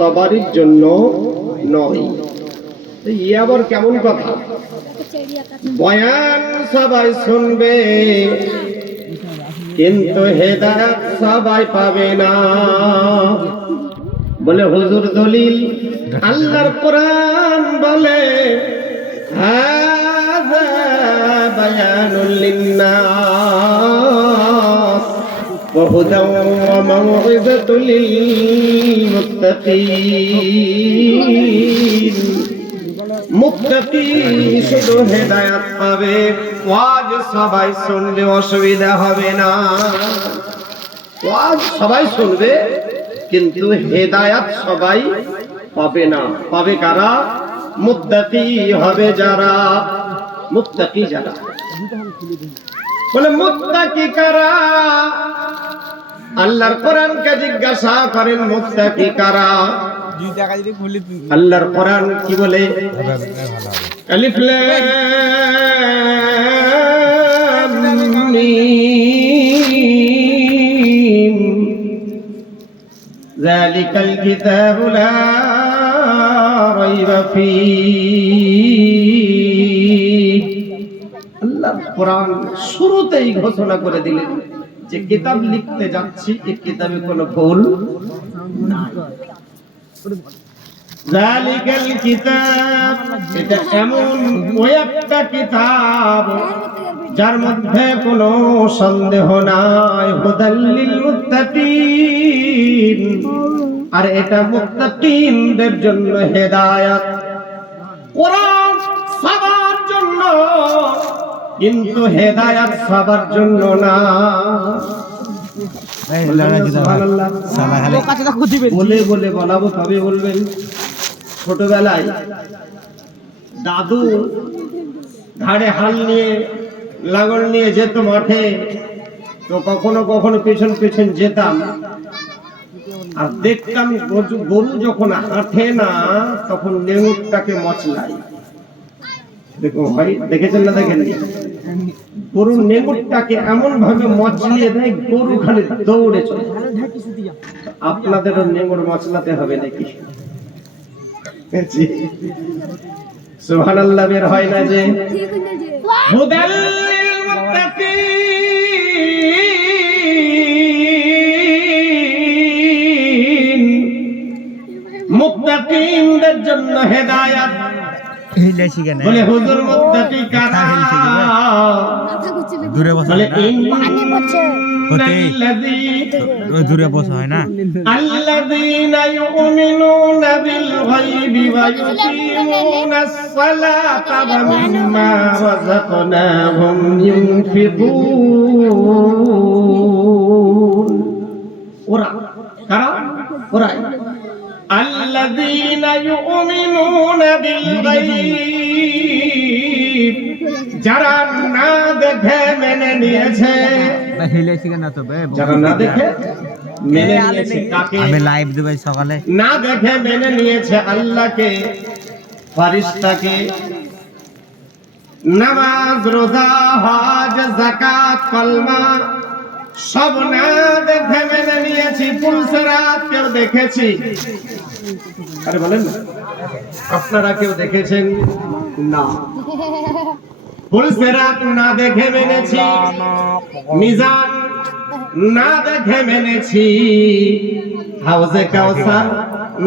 সবারই জন্য নয়। এই আবার কেমন কথা? বয়ান সবাই শুনবে কিন্তু হেদায়েত সবাই পাবে না। বলে হুজুর দলিল আল্লাহর কোরআন বলে হাযা বায়ানুল লিন্নাস ওয়া হুদাও ওয়া মাউইযাতুল লিল মুত্তাকিন। মুত্তাকি শুধু হেদায়েত পাবে, ওয়াজ সবাই শুনবে, অসুবিধা হবে না। ওয়াজ সবাই শুনবে কিন্তু হেদায়েত সবাই পাবে না। পাবে কারা? মুত্তাকি হবে যারা। মুত্তাকি যারা। বলে মুত্তাকি কারা? আল্লাহর কোরআনকে জিজ্ঞাসা করেন মুত্তাকি কারা? আল্লাহর কোরআন কি বলে? আলিফ লাম মিম যালিকাল কিতাবু লা রাইবা ফীহ। আল্লাহর কোরআন শুরুতেই ঘোষণা করে দিলেন যে কিতাব লিখতে যাচ্ছি, এই কিতাবে কোনো ভুল নাই। যালিকাল কিতাব, এটা এমন ওই একটা কিতাব যার মধ্যে কোনো সন্দেহ নাই। হুদাল লিল মুত্তাকিন, আর এটা মুত্তাকিনদের জন্য হেদায়েত। কোরআন সবার জন্য কিন্তু হেদায়েত সবার জন্য না। বলে বলে বলাবো তবে বলবেন। ছোটবেলায় দাদু ঘাড়ে হাল নিয়ে লাঙল নিয়ে যেত মাঠে, তো কখনো কখনো পেছন পেছন যেতাম আর দেখতাম গরু যখন হাঁটে না তখন লেঙুরটাকে মচলাই। দেখো ভাই, দেখেছেন না দেখেননি? গরুর নেগুরটাকে এমন ভাবে মচলিয়ে দেয় গরু খালি দৌড়ে চলে। আপনাদেরও নেগুর মচলাতে হবে নাকি? সুবহানাল্লাহ বের হয় না যে হুদাল লিল মুত্তাকিন, মুত্তাকিনদের জন্য হেদায়েত। বলে হুজুর মুত্তাকি কারা? দূরে বসা হয় না, দূরে বসা হয় না। আল্লাযীনা ইউমিনুনা বিল গায়বি ওয়া ইউকিমুনাস সালাতা ওয়া মিম্মা রাযাকনাহুম ইউনফিকুন। ওরা কারা? ওরা আল্লাযীনা ইউমিনুনা বিল গায়ব, যারা না দেখে মেনে নিয়েছে। যারা না দেখে মেনে নিয়েছে কাকে? আমি লাইভ দেব সকালে। না দেখে মেনে নিয়েছে আল্লাহকে, ফেরেশতাকে, নামাজ রোজা হজ যাকাত কলমা সব না দেখে মেনে নিয়েছি। পুলসিরাত কেউ দেখেছি? আরে বলেন না, আপনারা কেউ দেখেছেন? না। পুলসিরাত না দেখে মেনেছি, মিজান না দেখে মেনেছি, হাউজে কাউসার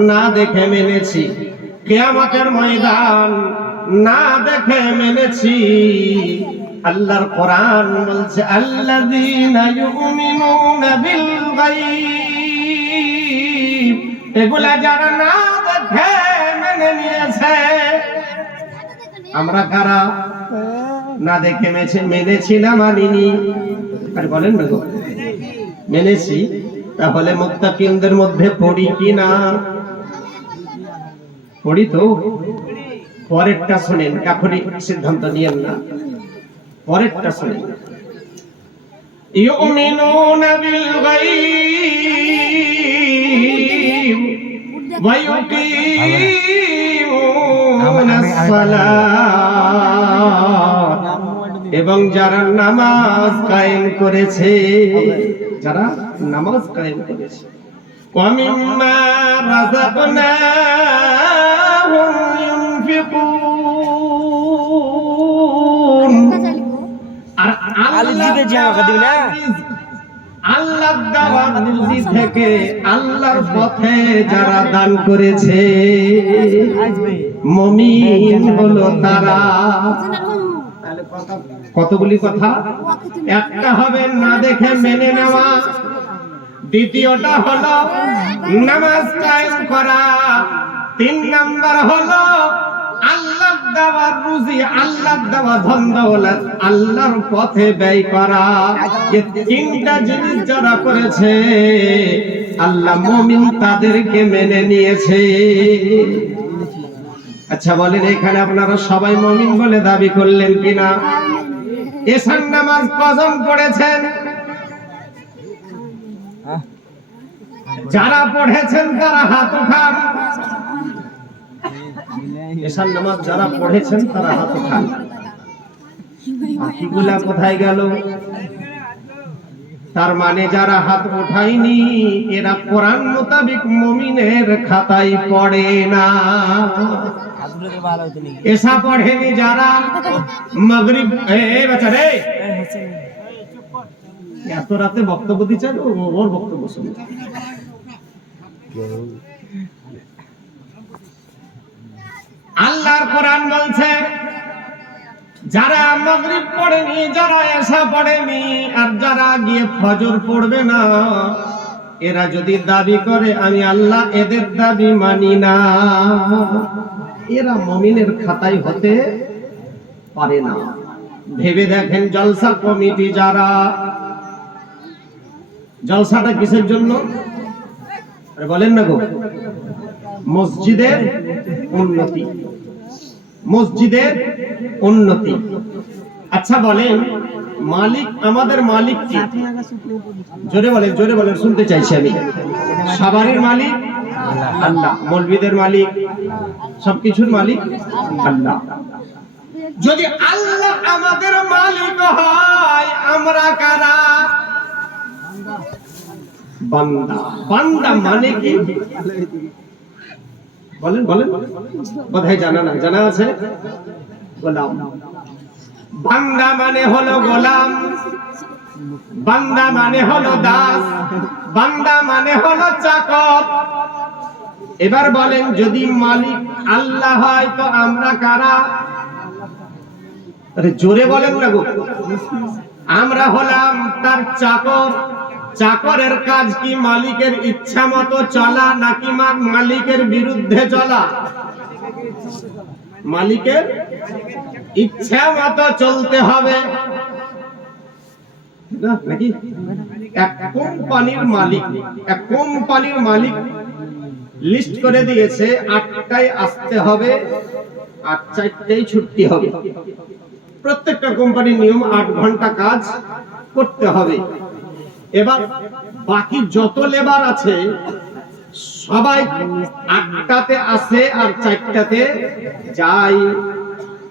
না দেখে মেনেছি, কিয়ামতের ময়দান না দেখে মেনেছি। আল্লাহর কোরআন বলছে আল্লাযীনা ইউমিনুনা বিল গায়ব, এগুলা যারা না দেখে মেনে নিয়েছে। আমরা কারা? না দেখে মেনেছি না মানিনি? আর বলেন না গো, মেনেছি। তাহলে মুত্তাকিনদের মধ্যে পড়ি কি না? পড়ি তো। পরেরটা শুনেন, এখনই সিদ্ধান্ত নিয়েন না। পরেরটা শুনেন। ইউমিনুনা বিল গায়ব ওয়া ইউকিমুনাস সালাত, এবং যারা নামাজ কায়েম করেছে, যারা নামাজ কায়েম করেছে। ومما رزقناهم ينفقون আর আল্লাহর দেওয়া রুজি থেকে আল্লাহর পথে যারা দান করেছে মুমিন হলো তারা। কতগুলি কথা, একটা হবে না দেখে মেনে নেওয়া, দ্বিতীয়টা হলো নামাজ কায়েম করা, 3 নাম্বার হলো আল্লাহর দেওয়া রুজি, আল্লাহর দেওয়া ধন দৌলত আল্লাহর পথে ব্যয় করা। এই 3টা জিনিস যারা করেছে আল্লাহ মুমিন তাদেরকে মেনে নিয়েছে। আচ্ছা বলেন, এখানে আপনারা সবাই মুমিন বলে দাবি করলেন কিনা? এশার নামাজ কজন পড়েছেন? যারা পড়েছেন তারা হাত উঠান। এশার নামাজ যারা পড়েছেন তারা হাত উঠান। বাকিগুলা কোথায় গেল? তার মানে যারা হাত উঠায়নি এরা কোরআন মোতাবেক মুমিনের খাতায় পড়ে না। এশা পড়েনি যারা, মাগরিব বেচারে এত রাতে বক্তব্য দিচ্ছে, ওর বক্তব্য শুনে। আল্লাহর কোরআন বলছে যারা মাগরিব পড়েনি, যারা এশা পড়েনি, আর যারা গিয়ে ফজর পড়বে না, এরা যদি দাবি করে আমি আল্লাহ এদের দাবি মানি না, এরা মুমিনের খাতায় হতে পারে না। ভেবে দেখেন, জলসা কমিটি যারা, জলসাটা কিসের জন্য বলেন না গো? মসজিদের উন্নতি, মসজিদের উন্নতি। আচ্ছা বলেন, মালিক, আমাদের মালিক কি? জোরে বলেন, জোরে বলেন, শুনতে চাইছি আমি। সবারই মালিক আল্লাহ, মৌলবীদের মালিক, সবকিছুর মালিক আল্লাহ। যদি আল্লাহ আমাদের মালিক হয়, আমরা কারা? বান্দা। বান্দা মানে কি? বলেন বলেন, বোধহয় জানা না, জানা আছে? গোলাম। বান্দা মানে হলো গোলাম, বান্দা মানে হলো দাস, বান্দা মানে হলো চাকর। এবার বলেন, যদি মালিক আল্লাহ হয় তো আমরা কারা? আরে জোরে বলেন না গো। আমরা হলাম তার চাকর। চাকরের কাজ কি মালিকের ইচ্ছা মতো চলা নাকি মালিকের বিরুদ্ধে চলা? মালিকের ইচ্ছা মতো চলতে হবে নাকি? এক কোম্পানির মালিক লিস্ট করে দিয়েছে 8টায় আসতে হবে আর 4টায় ছুটি হবে। প্রত্যেকটা কোম্পানির নিয়ম 8 ঘন্টা কাজ করতে হবে। এবার বাকি যত লেবার আছে সবাই 8টাতে আসে আর 4টাতে যায়,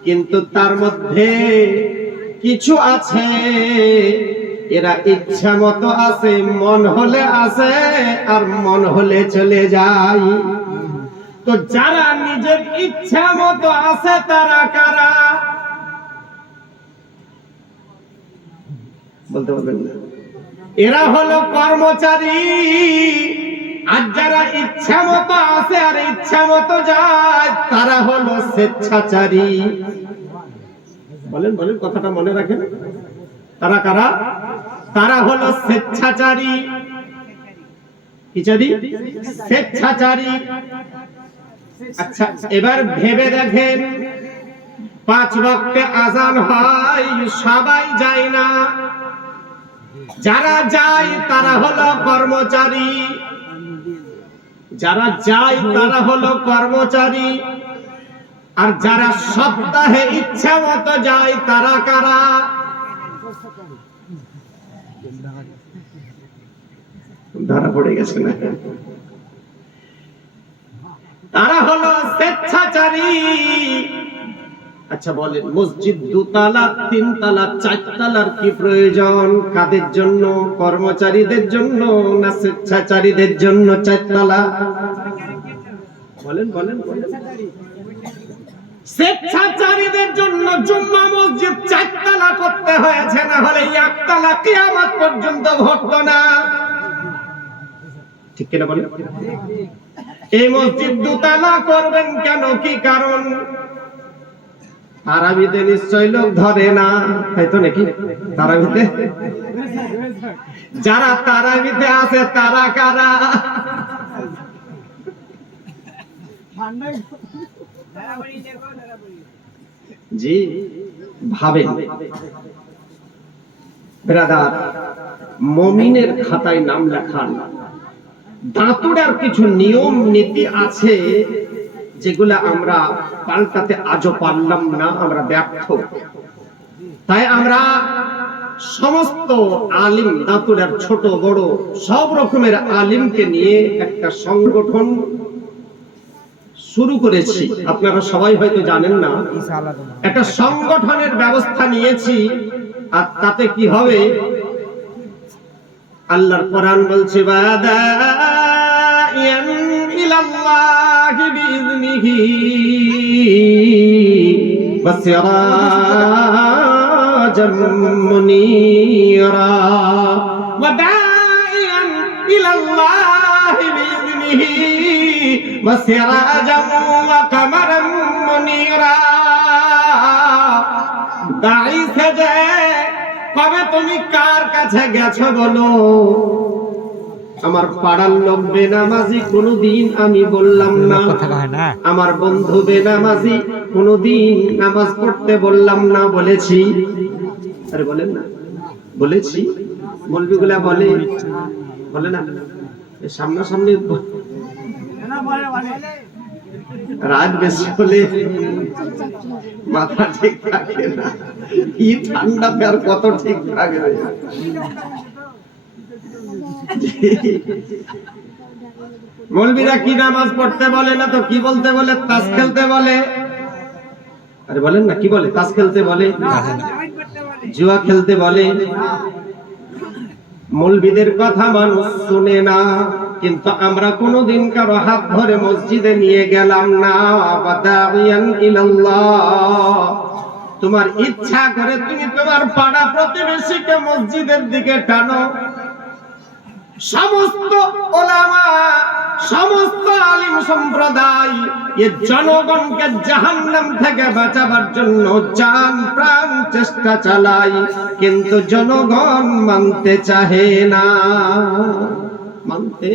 কিন্তু তার মধ্যে কিছু আছে এরা ইচ্ছা মতো আসে, মন হলে আসে আর মন হলে চলে যায়। তো যারা নিজের ইচ্ছা মতো আসে তারা কারা? বলতে পারবেন না? এরা হলো কর্মচারী। আর যারা ইচ্ছা মতো আসে আর ইচ্ছা মতো যায় তারা হলো স্বেচ্ছাচারী। বলেন বলেন, কথাটা মনে রাখেন। তারা কারা? তারা হলো স্বেচ্ছাচারী। কি চারি? স্বেচ্ছাচারী। আচ্ছা এবার ভেবে দেখেন, 5 ওয়াক্তে আযান হয়, সবাই যায় না। যারা যায় তারা হলো কর্মচারী, যারা যায় তারা হলো কর্মচারী। আর যারা সপ্তাহে ইচ্ছা মতো যায় তারা কারা? ধরা পড়ে গেছে না? তারা হলো স্বেচ্ছাচারী। আচ্ছা বলেন, মসজিদ দুতলা, তিনতলা, চারতলার কি প্রয়োজন? কাদের জন্য? কর্মচারীদের জন্য না স্বেচ্ছাচারীদের জন্য চারতলা? বলেন বলেন বলেন। স্বেচ্ছাচারীদের জন্য জুম্মা মসজিদ চারতলা করতে হয়েছে, না হলে একতলা কিয়ামত পর্যন্ত ভরতো না। ঠিক কিনা বলেন? এই মসজিদ দুতলা করবেন কেন? কি কারণ? তারাবিতে নিশ্চয় লোক ধরে না, তাই তো নাকি? তারাবিতে যারা তারাবিতে আছে তারা কারা? জি ভাবেন ব্রাদার, মুমিনের খাতায় নাম লেখান। দাঁতুড়ার কিছু নিয়ম নীতি আছে যেগুলা আমরা পাল্টাতে আজও পারলাম না, আমরা ব্যর্থ। তাই আমরা সমস্ত আলিম, দাঁতুড়ার ছোট বড় সব রকমের আলিমকে নিয়ে একটা সংগঠন শুরু করেছি। আপনারা সবাই হয়তো জানেন না, একটা সংগঠনের ব্যবস্থা নিয়েছি। আর তাতে কি হবে? আল্লাহর কোরআন বলছে, বাদাইয়ান ইলাল্লাহি বিইذনিহি ওয়াসিরাজাম মুনীরা, বাদাইয়ান ইলাল্লাহি বিইذনিহি ওয়াসিরাজাম ওয়া কামারাম মুনীরা। দাঈ সেজে কবে তুমি কার কাছে গেছো বলো? আমার পাড়ার লোক বেনামাজি, কোনদিন আমি বললাম না। আমার বন্ধু বেনামাজি, কোনদিন নামাজ পড়তে বললাম না। বলেছি? আরে বলেন না, বলেছি? মৌলবীগুলা বলে বলে না? সামনাসামনি রাত বেশি হলে মাথা ঠিক থাকে না। কি ঠান্ডাতে আর কত ঠিক থাকবে? মৌলবীরা কি নামাজ পড়তে বলে না তো কি বলতে বলে? তাস খেলতে বলে। আরে বলেন না, কি বলে? তাস খেলতে বলে, জুয়া খেলতে বলে। মৌলবীদের কথা মানুষ শুনে না, কিন্তু আমরা কোনোদিন কারো হাত ধরে মসজিদে নিয়ে গেলাম না। বাদাইয়ান ইলাল্লাহ, তোমার ইচ্ছা করে তুমি তোমার পাড়া প্রতিবেশীকে মসজিদের দিকে টানো। সমস্ত ওলামা, সমস্ত আলিম সম্প্রদায় এই জনগণকে জাহান্নাম থেকে বাঁচাবার জন্য জান প্রাণ চেষ্টা চালায়, কিন্তু জনগণ মানতে চাহে না। মানতে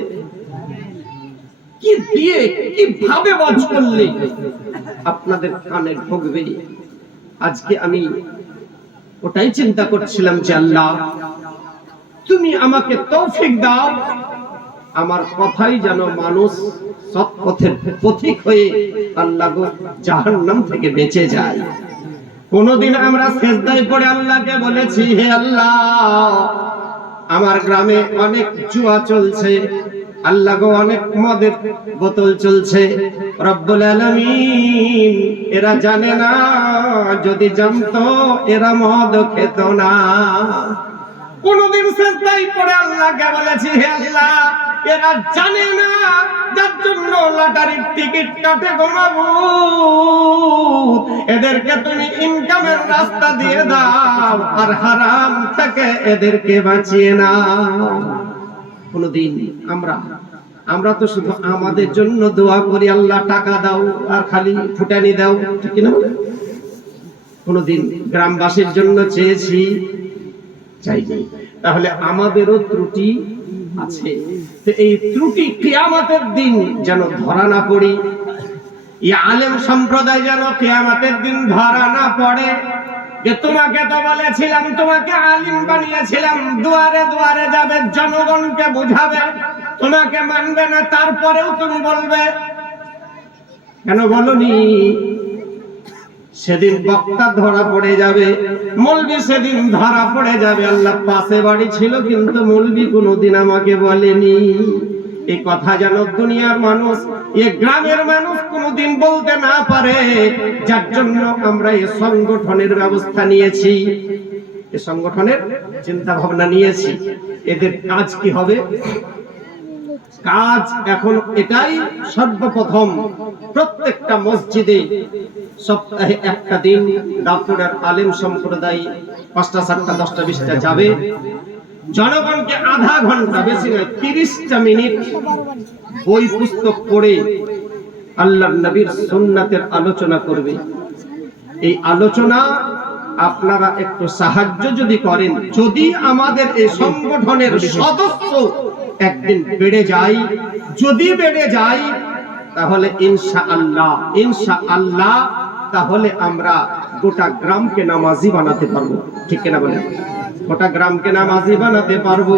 কি দিয়ে, কিভাবে ওয়াজ করলে আপনাদের কানে ঢুকবে? আজকে আমি ওটাই চিন্তা করছিলাম যে আল্লাহ তুমি আমাকে তৌফিক দাও, আমার কথাই যেন মানুষ সৎ পথের পথিক হয়ে আল্লাহ গো জাহান্নাম থেকে বেঁচে যায়। কোনদিন আমরা সেজদায় পড়ে আল্লাহকে বলেছি, হে আল্লাহ আমার গ্রামে অনেক জুয়া চলছে, আল্লাহ গো অনেক মদের বোতল চলছে, রব্বুল আলামিন এরা জানে না, যদি জানতো এরা মদ খেত না। কোনদিন সেজদায় পড়ে আল্লাহকে বলেছি, হে আল্লাহ এরা জানে না, যার জন্য লটারির টিকিট কাটে ঘুমাবো, এদেরকে তুমি ইনকামের রাস্তা দিয়ে দাও, আর হারাম থেকে এদেরকে বাঁচিয়ে নাও। কোনদিন আমরা তো শুধু আমাদের জন্য দোয়া করি, আল্লাহ টাকা দাও আর খালি ফুটানি দাও, ঠিক না? কোনদিন গ্রামবাসীর জন্য চেয়েছি? চাইনি। তাহলে আমাদেরও ত্রুটি আছে। তো এই ত্রুটি কিয়ামতের দিন যেন ধরা না পড়ি, এই আলেম সম্প্রদায় যেন কিয়ামতের দিন ধরা না পড়ে যে তোমাকে তো বলেছিলাম, তোমাকে আলিম বানিয়েছিলাম, দুয়ারে দুয়ারে যাবে, জনগণকে বুঝাবে, তোমাকে মানবে না, তারপরেও তুমি বলবে কেন বলনি? সেদিন বক্তা ধরা পড়ে যাবে, মৌলবি সেদিন ধরা পড়ে যাবে। আল্লাহ পাশে বাড়ি ছিল কিন্তু মৌলবি কোনোদিন আমাকে বলেনি। এই কথা যেন দুনিয়ার মানুষ, এই গ্রামের মানুষ কোনোদিন বলতে না পারে, যার জন্য আমরা এই সংগঠনের ব্যবস্থা নিয়েছি, এই সংগঠনের চিন্তা ভাবনা নিয়েছি। এদের কাজ কি হবে? কাজ এখন এটাই, সর্বপ্রথম প্রত্যেকটা মসজিদে সপ্তাহে একটা দিন দাপুরের আলেম সম্প্রদায় 5টা 7টা 10টা 20টা যাবে, জনগণকে আধা ঘন্টা, বেশি নয় 30টা মিনিট বই পুস্তক পড়ে আল্লাহর নবীর সুন্নাতের আলোচনা করবে। এই আলোচনা আপনারা একটু সাহায্য যদি করেন, যদি আমাদের এই সংগঠনের সদস্য একদিন বেড়ে যায়, যদি বেড়ে যায়, তাহলে ইনশাআল্লাহ তাহলে আমরা গোটা গ্রামকে নামাজি বানাতে পারবো। ঠিক কিনা বলেন? গোটা গ্রামকে নামাজি বানাতে পারবো।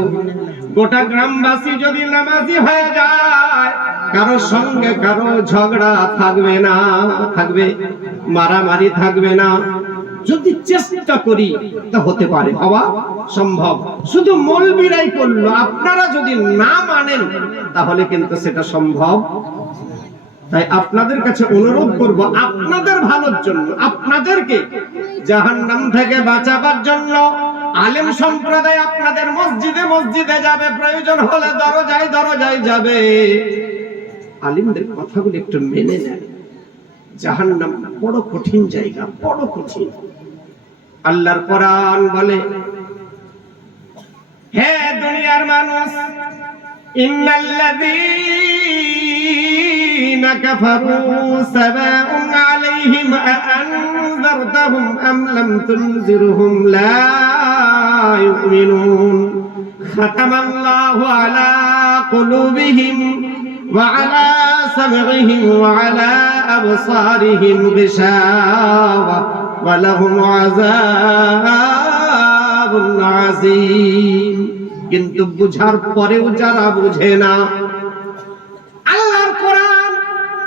গোটা গ্রামবাসী যদি নামাজি হয়ে যায়, কারো সঙ্গে কারো ঝগড়া থাকবে না, থাকবে মারামারি থাকবে না। যদি চেষ্টা করি তা হতে পারে, হওয়া সম্ভব। শুধু মৌলবীরাই করলো, আপনারা যদি না মানেন তাহলে কিন্তু সেটা সম্ভব। তাই আপনাদের কাছে অনুরোধ করব, আপনাদের ভালোর জন্য, আপনাদেরকে জাহান্নাম থেকে বাঁচাবার জন্য আলেম সম্প্রদায় আপনাদের মসজিদে মসজিদে যাবে, প্রয়োজন হলে দরজায় দরজায় যাবে। আলেমদের কথাগুলো একটু মেনে নেন। জাহান্নাম বড় কঠিন জায়গা, বড় কঠিন। আল্লাহর কোরআন বলে, হে দুনিয়ার মানুষ, ইন্নাল্লাযীনা কাফারু সাওয়াউন আলাইহিম আআনযারতাহুম আম লাম তুনজিরহুম লা ইউমিনুন খাতামাল্লাহু আলা কুলুবিহিম ওয়া আলা সাম'ইহিম ওয়া আলা আবসারিহিম গিশাওয়া ওয়া লাহুম আযাবুন আযীম। কিন্তু বুঝার পরেও যারা বুঝে না, আল্লাহর কোরআন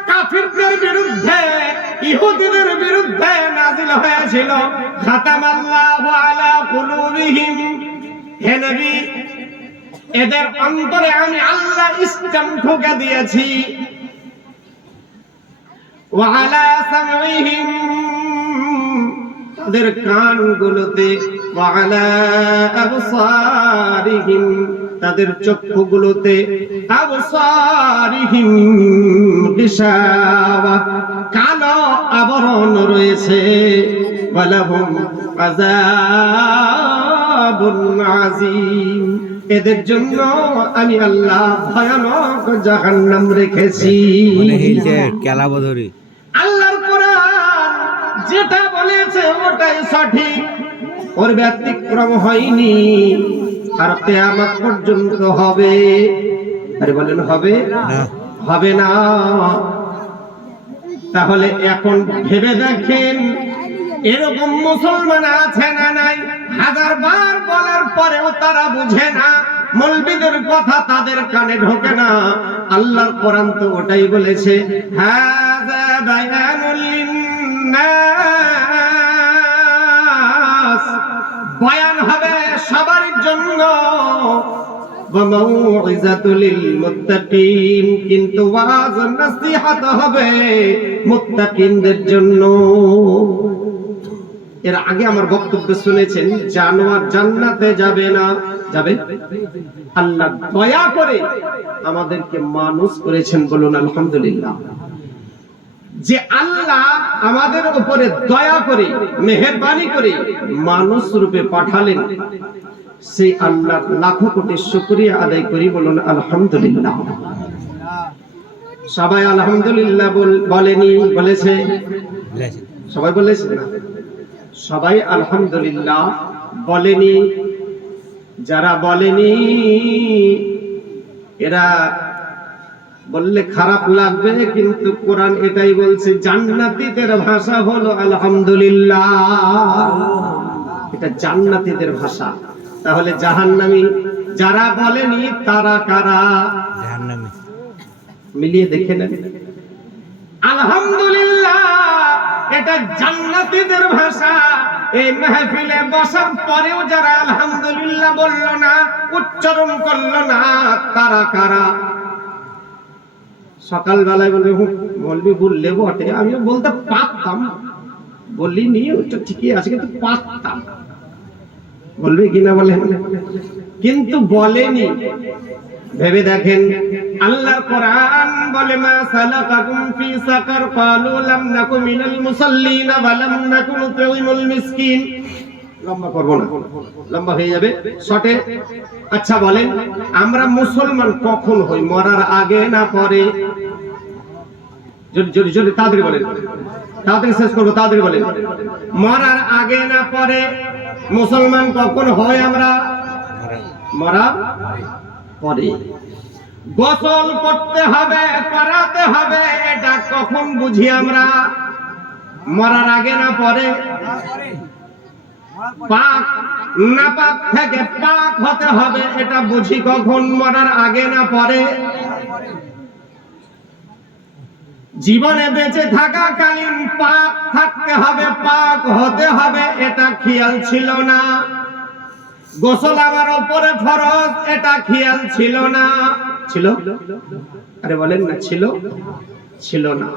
কাফিরদের বিরুদ্ধে, ইহুদিদের বিরুদ্ধে নাযিল হয়েছিল। খাতামাল্লাহু আলা কুলুবিহিম, হে নবী, এদের অন্তরে আমি আল্লাহ ইসলাম ঢুকে দিয়েছি। ওয়া আলা সাম'ইহিম, তাদের কানগুলোতে, ওয়া আলা আবসারিহিম, তাদের চক্ষুগুলোতে, আবসারিহিম গিশাওয়া, কালো আবরণ রয়েছে। ওয়া লাহুম আযাবুন আযীম, এদের জন্য আমি আল্লাহ ভয়ানক জাহান্নাম রেখেছি। মনে হইছে কেলাবো ধরি। আল্লাহর কোরআন যেটা বলেছে ওটাই সঠিক, ওর ব্যতিক্রম হয়নি, আর কিয়ামত পর্যন্ত হবে। আরে বলেন হবে? হবে না। তাহলে এখন ভেবে দেখেন, এরকম মুসলমান আছে না নাই? হাজারবার বলার পরেও তারা বুঝে না, মৌলবীদের কথা তাদের কানে ঢোকে না। আল্লাহর কোরআন তো ওটাই বলেছে, হাযা বায়ানুল লিন্নাস, বয়ান হবে সবার জন্য, ওয়া মাউইযাতুল লিল মুত্তাকিন, কিন্তু ওয়াজ নসিহত হবে মুত্তাকিনদের জন্য। এর আগে আমার বক্তব্য শুনেছেন, জানোয়ার জান্নাতে যাবে না, যাবে? আল্লাহ দয়া করে আমাদেরকে মানুষ করেছেন, বলুন আলহামদুলিল্লাহ। যে আল্লাহ আমাদের উপরে দয়া করে, মেহেরবানি করে মানুষ রূপে পাঠালেন, সেই আল্লাহর লাখো কোটি শুকরিয়া আদায় করি, বলুন আলহামদুলিল্লাহ। সবাই আলহামদুলিল্লাহ বলেনি? বলেছে? সবাই বলেছে না? সবাই আলহামদুলিল্লাহ বলেনি? যারা বলেনি এরা বললে খারাপ লাগবে, কিন্তু কোরআন এটাই বলছে, জান্নাতীদের ভাষা হলো আলহামদুলিল্লাহ। এটা জান্নাতীদের ভাষা। তাহলে জাহান্নামী যারা বলেনি তারা কারা? জাহান্নামী। মিলিয়ে দেখে নেন। আলহামদুলিল্লাহ এটা জান্নাতীদের ভাষা। এই মাহফিলে বসার পরেও যারা আলহামদুলিল্লাহ বলল না, উচ্চারণ করল না, তারা কারা? সকালবেলায় বলবে বলবি বললে বটে, আমিও বলতে পারতাম, বলিনি, ওটা ঠিকই আছে, কিন্তু পারতাম। বলবে কিনা বলে, কিন্তু বলেনি। ভেবে দেখেন, আল্লাহর কোরআন বলে মা সালাকাকুম ফি সাকার ক্বালু লাম নাকু মিনাল মুসাল্লিন ওয়া লাম নাকু নুতঈমুল মিসকিন। লম্বা করব না, লম্বা হয়ে যাবে শর্টে। আচ্ছা বলেন, আমরা মুসলমান কখন হই, মরার আগে না পরে? জোরে জোরে তাড়াতাড়ি বলেন, তাড়াতাড়ি শেষ করবো, তাড়াতাড়ি বলেন। মরার আগে না পরে মুসলমান কখন হয় আমরা? মরার পরে। গোসল করতে হবে, করাতে হবে, এটা কখন বুঝি আমরা? মরার আগে না পরে? পাক নাপাক থেকে পাক হতে হবে, এটা বুঝি কখন? মরার আগে না পরে? জীবনে বেঁচে থাকাকালীন পাক থাকতে হবে, পাক হতে হবে, এটা খেয়াল ছিল না। গোসল আমার উপরে ফরজ, এটা খেয়াল ছিল না। ছিল? আরে বলেন না, ছিল? ছিল না।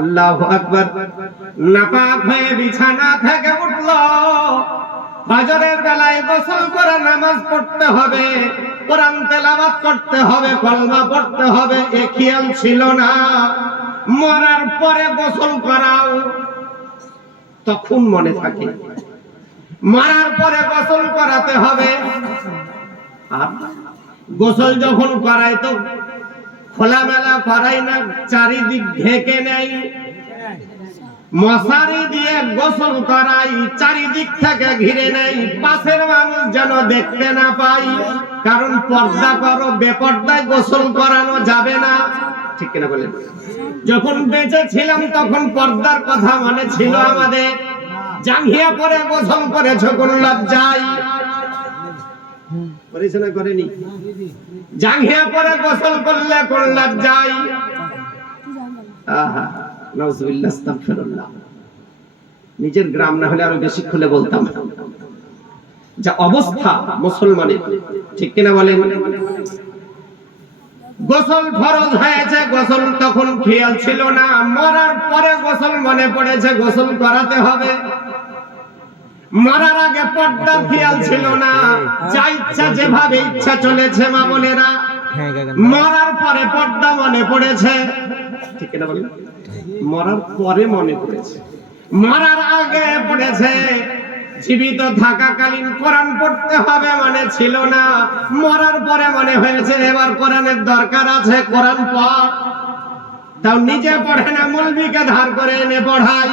আল্লাহু আকবার। নাপাক হয়ে বিছানা থেকে উঠলো, ফজরের বেলায় গোসল করে নামাজ পড়তে হবে, কোরআন তেলাওয়াত করতে হবে, কলমা পড়তে হবে, এ খেয়াল ছিল না। মরার পরে গোসল করাও, তখন মনে থাকে। মরার পরে গোসল করাতে হবে। আর গোসল যখন করাই তো খোলামেলা করাই না, চারিদিক ঢেকে নেই, মশারি দিয়ে গোসল করাই, চারিদিক থেকে ঘিরে নেই, পাশের মানুষ যেন দেখতে না পাই। কারণ পর্দা করো, বেপর্দায় গোসল করানো যাবে না। ঠিক কিনা বলেন? যখন বেঁচে ছিলাম তখন পর্দার কথা মনে ছিল আমাদের। জাঙ্গিয়া পরে গোসল করেছো কোন লজ্জায়? করেছে না করেনি? জাঙ্গিয়া পরে গোসল করলে কোন লজ্জায়? আহা, নাউজুবিল্লাহ, আস্তাগফিরুল্লাহ। নিজের গ্রাম না হলে আরো বেশি খুলে বলতাম। যা অবস্থা মুসলমানের, ঠিক কিনা বলেন? গোসল ফরজ হয়েছে, গোসল তখন খেয়াল ছিল না। মরার পরে গোসল মনে পড়েছে, গোসল করাতে হবে। মরার আগে পর্দার খেয়াল ছিল না, যা ইচ্ছা যেভাবে ইচ্ছা চলেছে মা বোনেরা। মরার পরে পর্দা মনে পড়েছে, ঠিক কিনা বলেন? মরার পরে মনে পড়েছে, মরার আগে পড়েছে। জীবিত থাকাকালীন কোরআন পড়তে হবে মানে ছিল না, মরার পরে মনে হয়েছে এবার কোরআনের দরকার আছে, কোরআন পড়। তাও নিজে পড়ে না, মৌলবীকে ধার করে এনে পড়াই।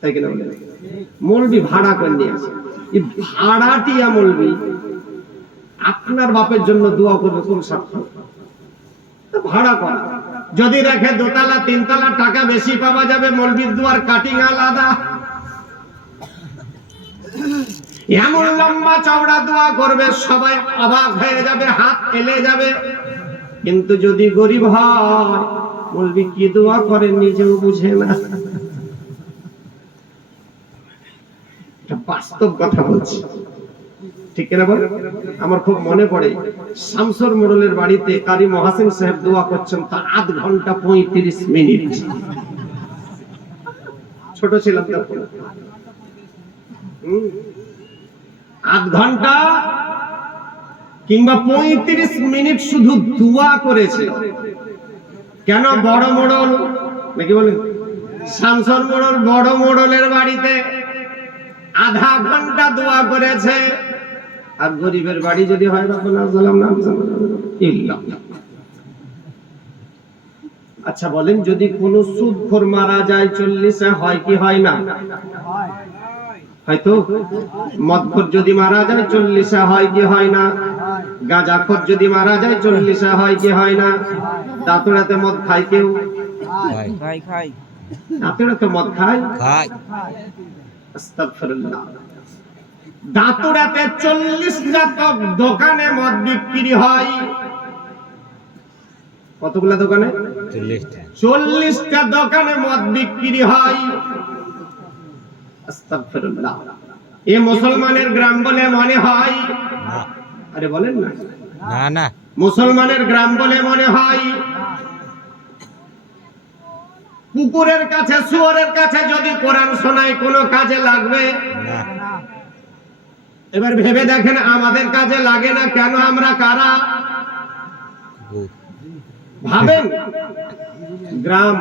তাই কিনা বলেন? মৌলবী ভাড়া করে নিয়ে আসে, এই ভাড়াটিয়া মৌলবী আপনার বাপের জন্য দোয়া করবে কোন স্বার্থ? ভাড়া করা, যদি রেখে দোতলা তিনতলা টাকা বেশি পাওয়া যাবে, মৌলবীর দুয়ার কাটিং আলাদা। এমন লম্বা চওড়া দোয়া করবে, সবাই অবাক হয়ে যাবে, হাত এলে যাবে। কিন্তু যদি গরিব হয়, মৌলবী কি দোয়া করে নিজেও বুঝে না। বাস্তব কথা বলছি, ঠিক কিনা বল? আমার খুব মনে পড়ে, শামসুর মোড়লের বাড়িতে কারি মহাসিন সাহেব দোয়া করছেন, তা 8 ঘন্টা 35 মিনিট। ছোট ছিলাম তখন। 8 ঘন্টা কিংবা 35 মিনিট শুধু দোয়া করেছে। কেন? বড় মোড়ল নাকি বলেন? শামসুর মোড়ল বড় মোড়লের বাড়িতে আধা ঘন্টা দোয়া করেছে। আর গরিবের বাড়ি যদি হয়, আচ্ছা বলেন, যদি কোন সুদখোর মারা যায় 40-এ, হয় কি হয় না? হয়তো মদখোর যদি মারা যায় 40-এ, হয় কি হয় না? গাঁজাখোর যদি মারা যায় 40-এ, হয় কি হয় না? দাঁতুড়াতে মদ খায় কেউ? দাঁতুড়াতে মদ খায়? আস্তাগফিরুল্লাহ। দাঁতুড়াতে 40টা দোকানে মদ বিক্রি হয়। কতগুলা দোকানে? 40টা দোকানে মদ বিক্রি হয়। আস্তাগফিরুল্লাহ। এ মুসলমানের গ্রাম বলে মনে হয়? আরে বলেন না। না না, মুসলমানের গ্রাম বলে মনে হয়। কুকুরের কাছে, শুয়োরের কাছে যদি কোরআন শোনায় কোনো কাজে লাগবে? না। এবার ভেবে দেখেন আমাদের কাজে লাগে না কেন? আমরা কারা? ভাবেন। গ্রাম,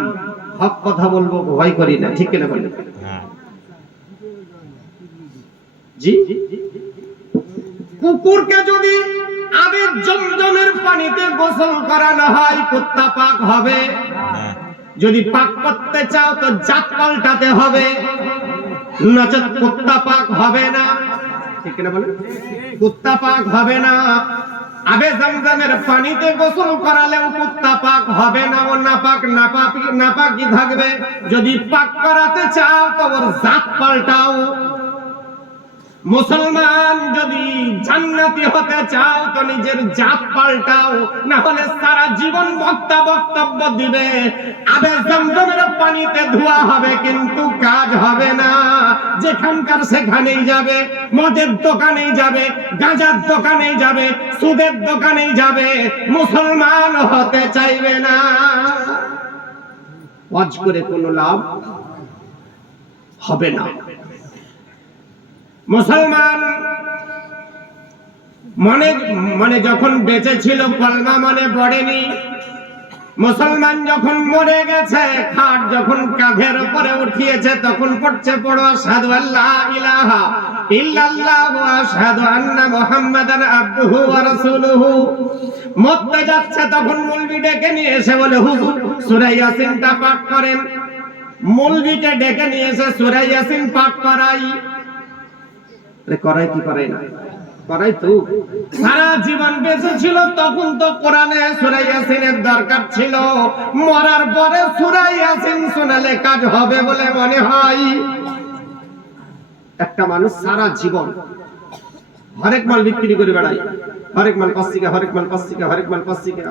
হক কথা বলবো, ভয় করি না, ঠিক কিনা বলেন? হ্যাঁ। জি, কুকুরকে যদি আবেগ জমজমের পানিতে গোসল করানো হয় কুত্তা পাক হবে? না। যদি পাক করতে চাও তো জাত পাল্টাতে হবে, নচেৎ কুত্তা পাক হবে না, ঠিক কিনা বলেন? কুত্তা পাক হবে না। আবে জমজমের পানিতে গোসল করালেও কুত্তা পাক হবে না, ও নাপাক নাপাকি থাকবে। যদি পাক করাতে চাও তো ওর জাত পাল্টাও। মুসলমান যদি জান্নাতি হতে চাও তো নিজের জাত পাল্টাও, না হলে সারা জীবন বক্তব্য দিবে, আবে জমজমের পানিতে ধোয়া হবে কিন্তু কাজ হবে না। যেখানকার সেখানেই যাবে, মদের দোকানেই যাবে, গাঁজার দোকানেই যাবে, সুদের দোকানেই যাবে, মুসলমান হতে চাইবে না। ওয়াজ করে কোনো লাভ হবে না। মুসলমান মনে যখন বেঁচে ছিল কলমা মনে পড়েনি। মুসলমান যখন মরে গেছে, খাট যখন কাঁধের উপরে উঠিয়েছে, তখন পড়ছে পড়ো আশহাদু আল্লা ইলাহা ইল্লাল্লাহ ওয়া আশহাদু আন্না মুহাম্মাদান আবদুহু ওয়া রাসূলুহু। মরতে যাচ্ছে তখন মৌলবি ডেকে নিয়ে এসে বলে, হুজুর সূরা ইয়াসিনটা পাঠ করেন। মৌলবিকে ডেকে নিয়ে এসে সূরা ইয়াসিন পাঠ করাই। করাই কি করাই না? করাই তো। সারা জীবন বেঁচে ছিল তখন তো কোরআনে সূরা ইয়াসিনের দরকার ছিল। মরার পরে সূরা ইয়াসিন শোনালে কাজ হবে বলে মনে হয়? একটা মানুষ সারা জীবন হরেক মাল বিক্রি করে বেড়ায়, হরেক মাল পাঁচশিকা, হরেক মাল পাঁচশিকা, হরেক মাল পাঁচশিকা।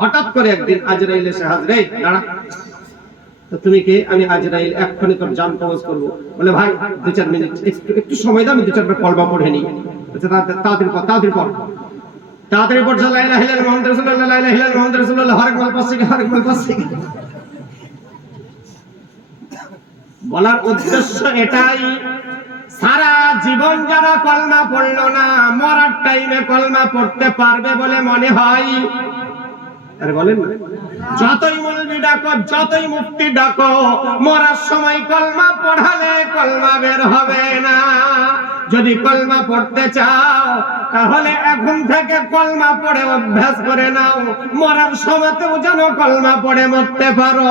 হঠাৎ করে একদিন আজরাইল এসে হাজির, এই দাঁড়া তো তুমি কে? আমি আজরাইল, এক্ষুনি তোর জান কবজ করবো। বলে ভাই 2-4 মিনিট একটু সময় দাও, আমি 2-4 কলমা পড়ে নিই। তাড়াতাড়ি পড়, লা ইলাহা ইল্লাল্লাহ মুহাম্মাদুর রাসূলুল্লাহ, লা ইলাহা ইল্লাল্লাহ মুহাম্মাদুর রাসূলুল্লাহ, হরেক মাল পাঁচশিকা, হরেক মাল পাঁচশিকা। বলার উদ্দেশ্য এটাই, সারা জীবন যারা কলমা পড়লো না, মরার টাইমে কলমা পড়তে পারবে বলে মনে হয়? আরে বলেন না, যতই মৌলবি ডাকো, যতই মুফতি ডাকো, মরার সময় কলমা পড়ালে কলমা বের হবে না। যদি কলমা পড়তে চাও তাহলে এখন থেকে কলমা পড়ে অভ্যাস করে নাও, মরার সময়তেও যেন কলমা পড়ে মরতে পারো।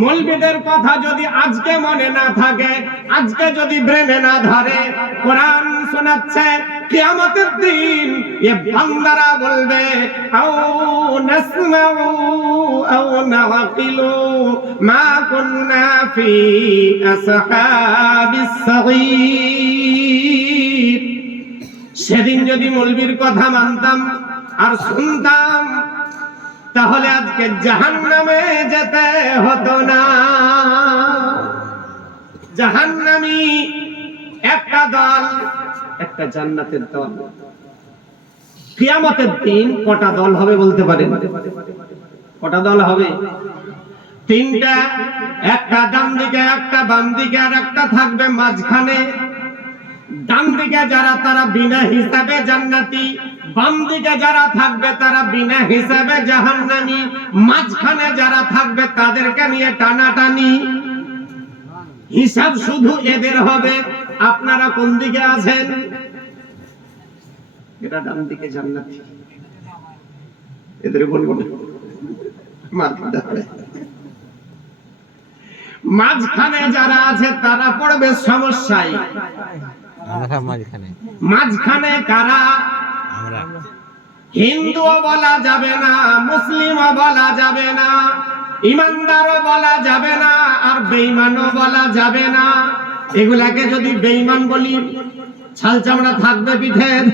মৌলবিদের কথা যদি আজকে মনে না থাকে, আজকে যদি ব্রেনে না ধরে, কোরআন শোনাচ্ছে কিয়ামতের দিন এ বান্দারা বলবে, আও নাসমাউ আও নাকিলু মা কুননা ফি আসহাবিস সাগীর। সেদিন যদি মৌলবির কথা মানতাম আর শুনতাম তাহলে আজকে জাহান্নামে যেতে হতো না। জাহান্নামী একটা দল, একটা জান্নাতের দল। কিয়ামতের দিন কটা দল হবে বলতে পারেন? কটা দল হবে? 3টা। একটা ডান দিকে, একটা বাম দিকে, আর একটা থাকবে মাঝখানে। ডান দিকে যারা তারা বিনা হিসাবে জান্নাতি, বাম দিকে যারা থাকবে তারা বিনা হিসাবে জাহান্নামী, মাঝখানে যারা থাকবে তাদেরকে নিয়ে টানাটানি। হিসাব শুধু এদের হবে। আপনারা কোন দিকে আছেন? এটা ডান দিকে জান্নাতি, এদের বলবো না, মাঝখানে যারা আছে তারা পড়বে সমস্যায়। মাঝখানে কারা? হিন্দুও বলা যাবে না, মুসলিমও বলা যাবে না, ইমানদারও বলা যাবে না, আর বেঈমানও বলা যাবে না। এগুলাকে যদি বেঈমান বলি ছাল চামড়া থাকবে পিঠের,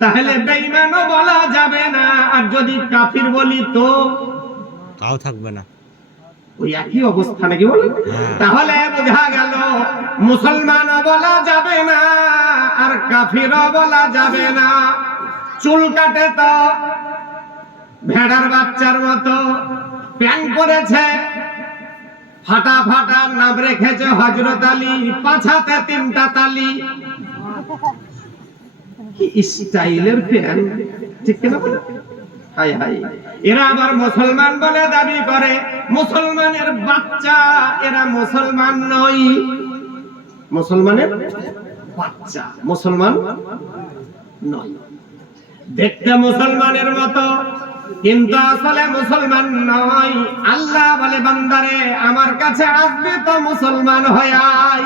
তাহলে বেঈমানও বলা যাবে না। আর যদি কাফির বলি তো তাও থাকবে না, ওই একই অবস্থা নাকি বলেন? তাহলে বোঝা গেল মুসলমানও বলা যাবে না আর কাফিরও বলা যাবে না। চুল কাটে তো ভেড়ার বাচ্চার মতো, প্যান্ট পরেছে ফাটা ফাটা, নাম রেখেছে হযরত আলী, পাছাতে 3টা তালি। কি স্টাইলের প্যান্ট, ঠিক কিনা বলে? হাই হাই, এরা আবার মুসলমান বলে দাবি করে। মুসলমানের বাচ্চা, এরা মুসলমান নয়। মুসলমানের বাচ্চা, মুসলমান নয়। দেখতে মুসলমানের মতো, কিন্তু আসলে মুসলমান নয়। আল্লাহ বলে বান্দারে আমার কাছে আসবে তো মুসলমান হয়াই।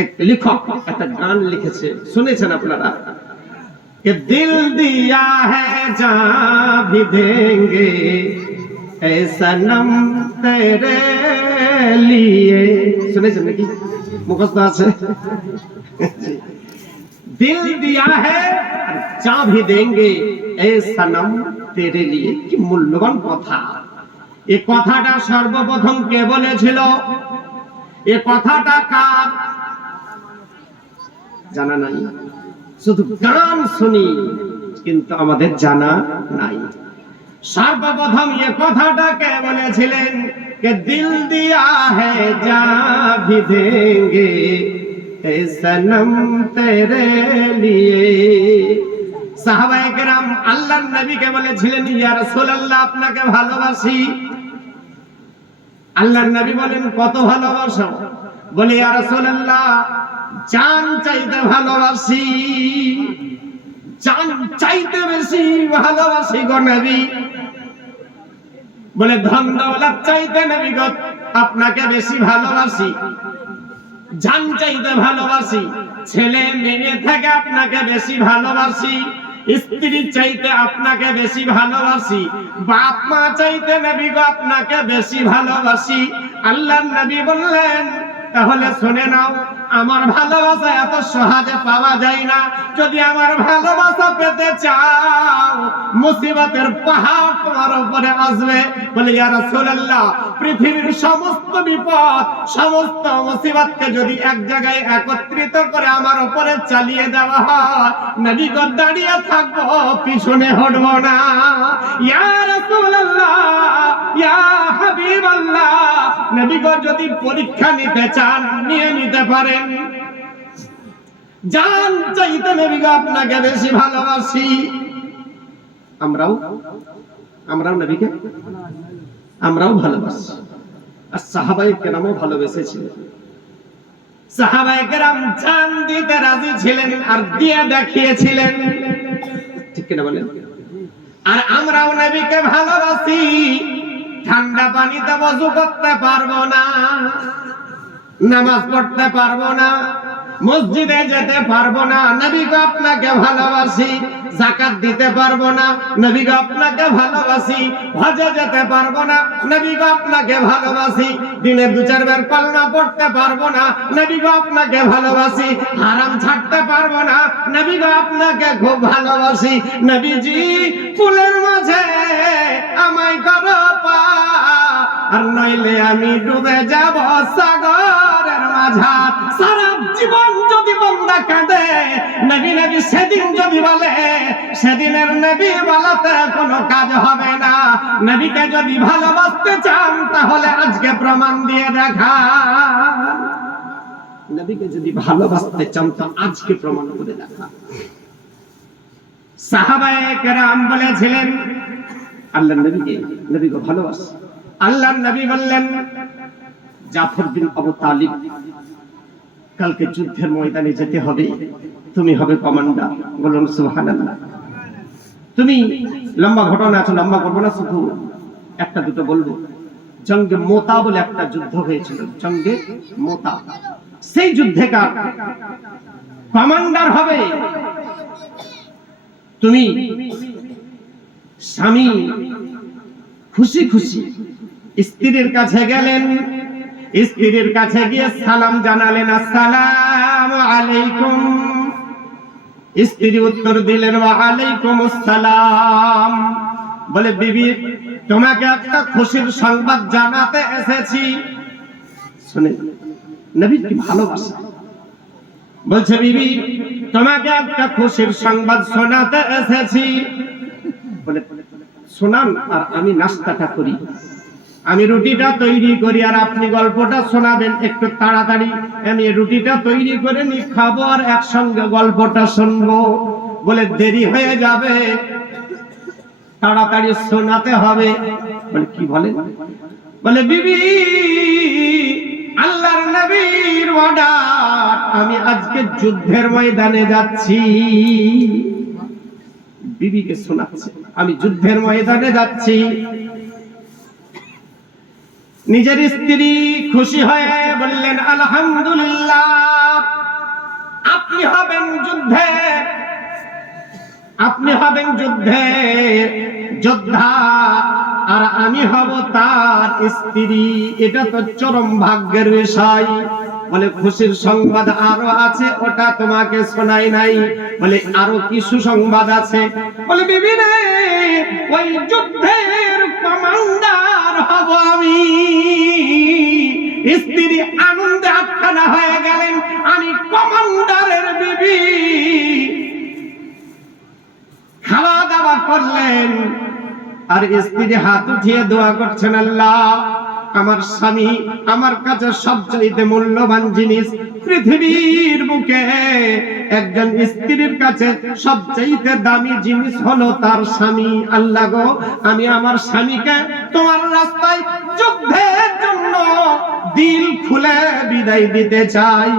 এক লেখক একটা গান লিখেছে, শুনেছেন আপনারা? कि दिल दिया है जान भी देंगे ऐ सनम तेरे लिए। শুনেছেন নাকি? মুখস্থ আছে? दिल दिया है जान भी देंगे ऐ सनम तेरे लिए। কি মূল্যবান কথা! এই কথাটা সর্বপ্রথম কে বলেছিল? এই কথাটা কার জানা নাই? শুধু গান শুনি কিন্তু আমাদের জানা নাই। সর্বপ্রথম এ কথাটা কে বলেছিলেন? কে দিল দিয়া है जा भी देंगे ऐ सनम तेरे लिए। সাহাবায়ে কেরাম আল্লাহর নবীকে বলেছিলেন, ইয়া রাসূলুল্লাহ আপনাকে ভালোবাসি। আল্লাহর নবী বলেন, কত ভালোবাসো? বলে, ইয়া রাসূলুল্লাহ জান চাইতে ভালোবাসি, জান চাইতে বেশি ভালোবাসি গো নবী। বলে, ধন দৌলত চাইতে নবী গো আপনাকে বেশি ভালোবাসি, জান চাইতে ভালোবাসি, ছেলে মেয়ে থেকে আপনাকে বেশি ভালোবাসি, স্ত্রী চাইতে আপনাকে বেশি ভালোবাসি, বাপ মা চাইতে নবী গো আপনাকে বেশি ভালোবাসি। আল্লাহর নবী বললেন, তাহলে শুনে নাও, আমার ভালোবাসা এত সহজে পাওয়া যায় না। যদি আমার ভালোবাসা পেতে চাও, মুসিবতের পাহাড় তোমার উপরে আসবে। বলে, ইয়া রাসূলুল্লাহ পৃথিবীর সমস্ত বিপদ, সমস্ত মুসিবতকে যদি এক জায়গায় একত্রিত করে আমার উপরে চালিয়ে দেওয়া হয়, নবী গো দাঁড়িয়ে থাকবো, পিছনে হটব না। ইয়া রাসূলুল্লাহ, ইয়া হাবিবাল্লাহ, নবী গো যদি পরীক্ষা নিতে চান নিয়ে নিতে পারেন। জান চাইতে নবী গো আপনাকে বেশি ভালোবাসি। আমরাও নবীকে আমরাও ভালোবাসি। আর সাহাবায়ে কেরামও ভালোবেসেছিলেন। সাহাবায়ে কেরাম জান দিতে রাজি ছিলেন আর দিয়ে দেখিয়েছিলেন, ঠিক কিনা বলেন? আর আমরাও নবীকে ভালোবাসি। ঠান্ডা পানিতে ওযু করতে পারবো না, নামাজ পড়তে পারবো না, মসজিদে যেতে পারবো না, নবী গো আপনাকে ভালোবাসি। যাকাত দিতে পারবো না, নবী গো আপনাকে ভালোবাসি। হজে যেতে পারবো না, নবী গো আপনাকে ভালোবাসি। দিনে 2-4 বার কলমা পড়তে পারবো না, নবী গো আপনাকে ভালোবাসি। হারাম ছাড়তে পারবো না, নবী গো আপনাকে খুব ভালোবাসি। নবীজি ফুলের মাঝে আমায় করো পার, আর নইলে আমি ডুবে যাব সাগরের মাঝার। সারা জীবন যদি বান্দা কাঁদে, নবী নবী সেদিন যদি বলে, সেদিনের নবী বলাতে কোনো কাজ হবে না। নবীকে যদি ভালোবাসতে চান তাহলে আজকে প্রমাণ দিয়ে দেখা। নবীকে যদি ভালোবাসতে চান তো আজকে প্রমাণ করে দেখা। সাহাবায়ে কেরাম বলেছিলেন, আল্লাহর নবীকে ভালোবাসে। আল্লাহর নবী বললেন, জাফর বিন আবু তালিব, কালকে যুদ্ধের ময়দানে যেতে হবে, তুমি হবে কমান্ডার। বলুন সুবহানাল্লাহ। তুমি লম্বা ঘটনা আছে, লম্বা করবো না, শুধু একটা দুটো বলবো। জঙ্গে মোতা বলে একটা যুদ্ধ হয়েছিল, জঙ্গে মোতা। সেই যুদ্ধেকার কমান্ডার হবে তুমি। স্বামী খুশি খুশি স্ত্রীর কাছে গেলেন, স্ত্রীর কাছে গিয়ে সালাম জানালেন, আসসালামু আলাইকুম। স্ত্রী উত্তর দিলেন, ওয়া আলাইকুমুস সালাম। বলে, বিবি তোমাকে একটা খুশির সংবাদ জানাতে এসেছি। শুনে নবীর কি ভালোবাসা! বলছে বিবি তোমাকে একটা খুশির সংবাদ শোনাতে এসেছি। বলে শোনান, আর আমি নাস্তাটা করি, আমি রুটিটা তৈরি করি, আর আপনি গল্পটা শোনাবেন একটু তাড়াতাড়ি। আমি রুটিটা তৈরি করে নি খাবো আর একসঙ্গে গল্পটা শুনবো। বলে দেরি হয়ে যাবে, তাড়াতাড়ি শোনাতে হবে। বলে কি বলে? বলে বিবি আল্লাহর নবীর অর্ডার, আমি আজকে যুদ্ধের ময়দানে যাচ্ছি। বিবিকে শোনাচ্ছে আমি যুদ্ধের ময়দানে যাচ্ছি। নিজের স্ত্রী খুশি হয়ে বললেন আলহামদুলিল্লাহ, আপনি হবেন যুদ্ধে, আপনি হবেন যুদ্ধে যোদ্ধা, আর আমি হব তার স্ত্রী। এটা তো চরম ভাগ্যের বিষয়। বলে খুশির সংবাদ আরো আছে, ওটা তোমাকে শোনাই নাই। বলে আরো কিছু সংবাদ আছে। বলে বিবি রে, ওই যুদ্ধের কমান্ডার হব আমি। স্ত্রী আনন্দে আটখানা হয়ে গেলেন, আমি কমান্ডারের বিবি। খাওয়া দাওয়া করলেন, আর স্ত্রী হাত উঠিয়ে দোয়া করছেন, আল্লাহ আমার স্বামী আমার কাছে সবচেয়ে মূল্যবান জিনিস পৃথিবীর বুকে। একজন স্ত্রীর কাছে সবচেয়ে দামি জিনিস হলো তার স্বামী। আল্লাহ গো, আমি আমার স্বামীকে তোমার রাস্তায় যুদ্ধের জন্য দিল খুলে বিদায় দিতে চাই।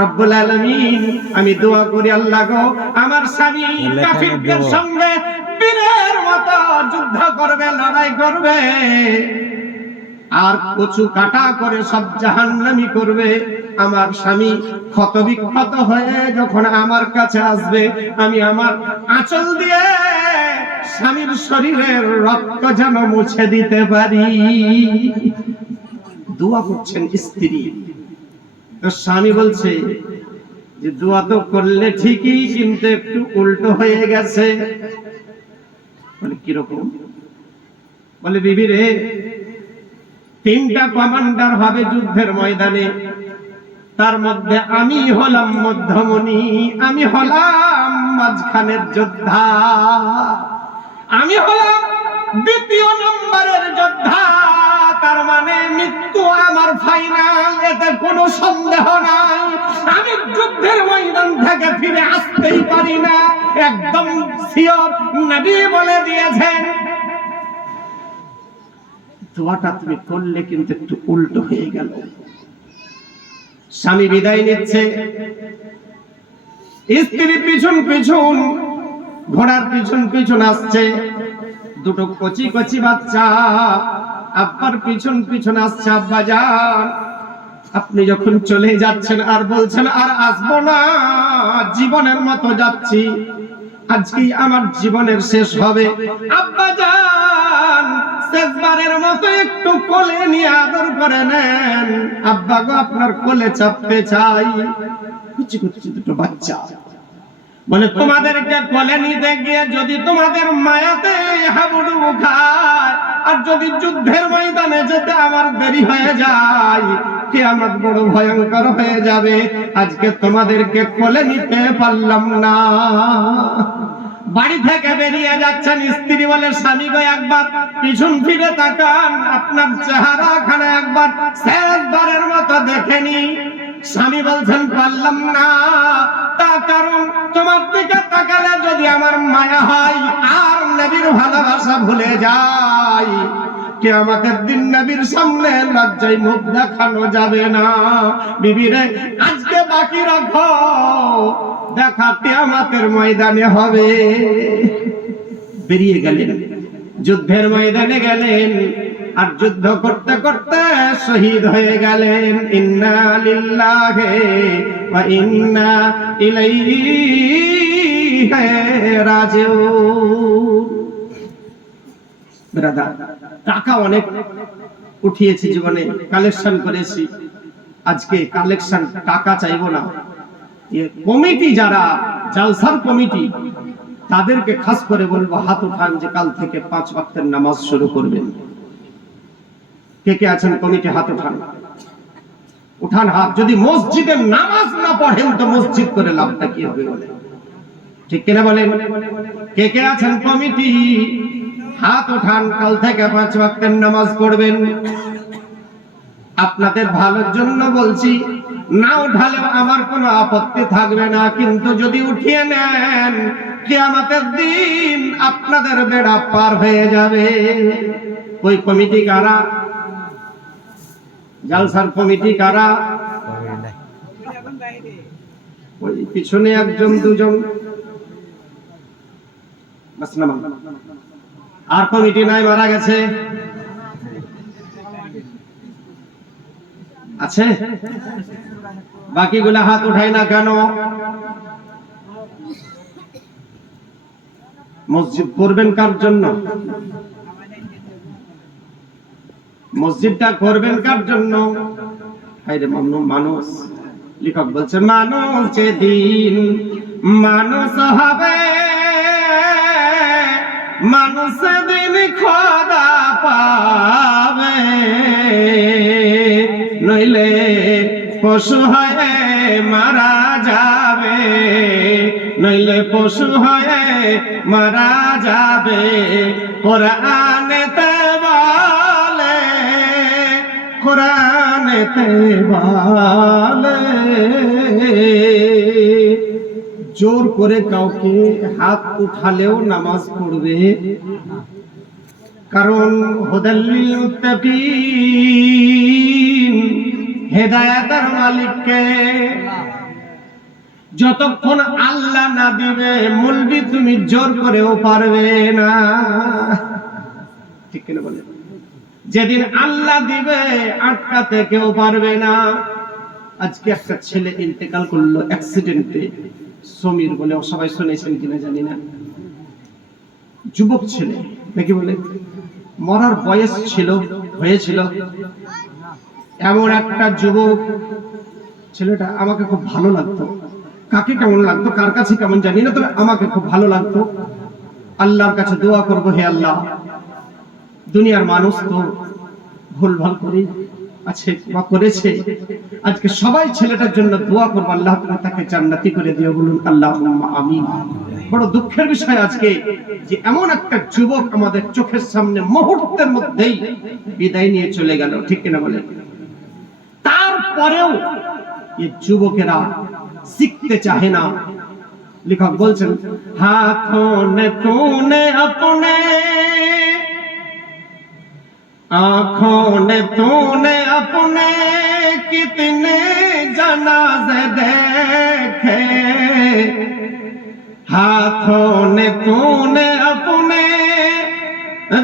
রব্বুল আলামিন, আমি দোয়া করি আল্লাহ গো, আমার স্বামী কাফিরদের সঙ্গে বীরের মতো যুদ্ধ করবে, লড়াই করবে, আর কচু কাটা করে সব জাহান্নামী করবে। আমার স্বামী ক্ষত বিক্ষত হয়ে যখন আমার কাছে আসবে, আমি আমার আঁচল দিয়ে স্বামীর শরীরের রক্ত যেন মুছে দিতে পারি। দোয়া করছেন স্ত্রী। তো স্বামী বলছে যে দোয়া তো করলে ঠিকই, কিন্তু একটু উল্টো হয়ে গেছে। বলে কিরকম? বলে বিবি রে, তিনটা কমান্ডার হবে যুদ্ধের ময়দানে, তার মধ্যে আমি হলাম মধ্যমণি, আমি হলাম মাঝখানের যোদ্ধা, আমি হলাম দ্বিতীয় নম্বরের যোদ্ধা। তার মানে মৃত্যু আমার ফাইনাল, এতে কোনো সন্দেহ নাই। আমি যুদ্ধের ময়দান থেকে ফিরে আসতেই পারি না, একদম সিওর। নবী বলে দিয়েছেন দোয়াটা তুমি করলে কিন্তু একটু উল্টো হয়ে গেল। স্বামী বিদায় নিচ্ছে, স্ত্রী পিছন পিছন ঘোড়ার পিছন পিছন আসছে। দুটো কচি কচি বাচ্চা আব্বার পিছন পিছন আসছে। আব্বা যান, আপনি যখন চলে যাচ্ছেন আর বলছেন আর আসবো না, জীবনের মতো যাচ্ছি, আজকেই আমার জীবনের শেষ হবে। আব্বা যান, শেষবারের মতো একটু কোলে নিয়ে আদর করে নেন। আব্বা গো, আপনার কোলে চাপতে চাই। কুচি কুচি দুটো বাচ্চা। বলে তোমাদেরকে কোলে নিতে গিয়ে যদি তোমাদের মায়াতে হাবুডুবু খায়, আর যদি যুদ্ধের ময়দানে যেতে আমার দেরি হয়ে যায়, কিয়ামত বড় ভয়ঙ্কর হয়ে যাবে। আজকে তোমাদেরকে কোলে নিতে পারলাম না। বাড়ি থেকে বেরিয়ে যাচ্ছেন, স্ত্রী বলে স্বামী গো, একবার পিছন ফিরে তাকান, আপনার চেহারাখানে একবার শেষবারের মতো দেখেনি। স্বামী বলছেন পারলাম না, তার কারণ তোমার দিকে তাকালে যদি আমার মায়া হয় আর নবীর ভালোবাসা ভুলে যাই, কিয়ামতের দিন নবীর সামনে লজ্জায় মুখ দেখানো যাবে না। বিবি রে, আজকে বাকি রাখো, দেখা কিয়ামতের ময়দানে হবে। বেরিয়ে গেলেন, যুদ্ধের ময়দানে গেলেন, আর যুদ্ধ করতে করতে শহীদ হয়ে গেলেন। ইন্না লিল্লাহি ওয়া ইন্না ইলাইহি রাজিউন। ব্রাদার, টাকা অনেক উঠিয়েছি জীবনে, কালেকশন করেছি। আজকে কালেকশন টাকা চাইবো না। কমিটি যারা জালসার কমিটি, তাদেরকে খাস করে বলবো হাত উঠান যে কাল থেকে 5 ওয়াক্তের নামাজ শুরু করবেন। কে কে আছেন কমিটি? হাত উঠান। উঠান হাত। যদি মসজিদে নামাজ না পড়েন তো মসজিদ করে লাভটা কি হবে বলে? ঠিক কিনা বলেন? কে কে আছেন কমিটি? হাত উঠান। কাল থেকে 5 ওয়াক্তের নামাজ পড়বেন। আপনাদের ভালোর জন্য বলছি, না উঠালেও আমার কোনো আপত্তি থাকবে না, কিন্তু যদি উঠিয়ে নেন কিয়ামতের দিন আপনাদের বেড়া পার হয়ে যাবে। ওই কমিটি কারা? জালসার কমিটি কারা? ওই পিছনে একজন দুজন, আর কমিটি নাই, মারা গেছে। আছে? বাকিগুলা হাত উঠাই না কেন? মসজিদ করবেন কার জন্য? মসজিদটা করবেন কার জন্য? মানুষ। লেখক বলছেন মানুষ যেদিন মানুষ হবে, মানুষ দিন খোদা পাবে, নইলে পশু হয়ে মারা যাবে, নইলে পশু হয়ে মারা যাবে। কোরআনেতে বলে, কোরআনেতে বলে জোর করে কাউকে হাত উঠালেও নামাজ পড়বে, কারণ হুদাল্লিল মুত্তাকিন, হেদায়েতের মালিককে যতক্ষণ আল্লাহ না দিবে মুলবি তুমি জোর করেও পারবে না। ঠিক কিনা বলেন? যেদিন আল্লাহ দিবে আটকাতে কেউ পারবে না। আজকে একটা ছেলে ইন্তেকাল করলো অ্যাক্সিডেন্টে, সমীর বলে, সবাই শুনেছেন কিনা জানি না। যুবক ছেলে নাকি বলে, মরার বয়স ছিল, হয়েছিল। এমন একটা যুবক ছেলেটা, আমাকে খুব ভালো লাগতো। কাকে কেমন লাগতো, কার কাছে কেমন জানি না, তবে আমাকে খুব ভালো লাগতো। আল্লাহর কাছে দোয়া করবো, হে আল্লাহ, দুনিয়ার মানুষ তো ভুল ভাল করে আছে বা করেছে, আজকে সবাই ছেলেটার জন্য দোয়া করবো, আল্লাহ তুমি তাকে জান্নাতি করে দিও, বলুন আল্লাহুম্মা আমিন। বড় দুঃখের বিষয় আজকে যে এমন একটা যুবক আমাদের চোখের সামনে মুহূর্তের মধ্যেই বিদায় নিয়ে চলে গেল। ঠিক কিনা বলে? তারপরেও এই যুবকেরা শিখতে চাহে না। লেখক বলছেন হাথোं ने तूने अपने, आँखों ने तूने अपने कितने जनाज़े देखे, हाथों ने तूने अपने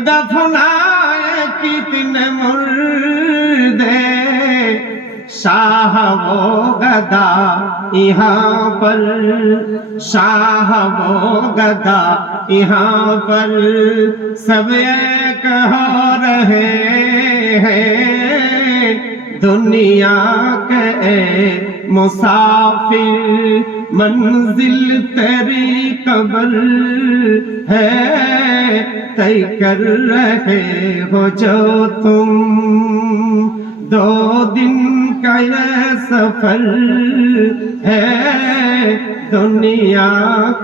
दफनाए कितने मुर्दे, शाह वो गदा यहाँ पर, शाह वो गदा यहाँ पर, सब एक हो रहे हैं दुनिया के मुसाफिर, मंजिल तेरी कब्र है, तय कर रहे हो जो तुम, 2 दिन का ये सफर है दुनिया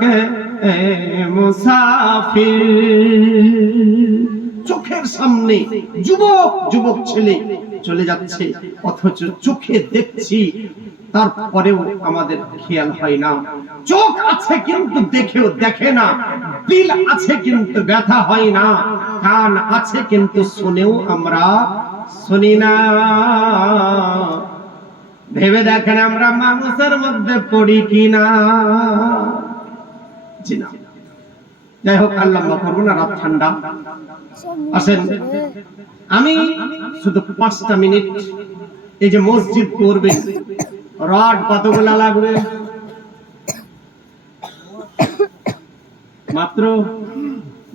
के মুসাফির। চোখের সামনে যুবক যুবক ছেলে চলে যাচ্ছে, অথচ চোখে দেখছি, তারপরেও আমাদের খেয়াল হয় না। চোখ আছে কিন্তু দেখেও দেখে না, দিল আছে কিন্তু ব্যথা হয় না, কান আছে কিন্তু শুনেও আমরা শুনি না। ভেবে দেখেন আমরা মানুষের মধ্যে পড়ি কিনা। জি না। যাই হোক, আল্লাহ মাফ করবো না, রাত ঠান্ডা। আসেন, আমি শুধু 5টা মিনিট, এই যে মসজিদ করবেন, রড কতগুলা লাগবে? মাত্র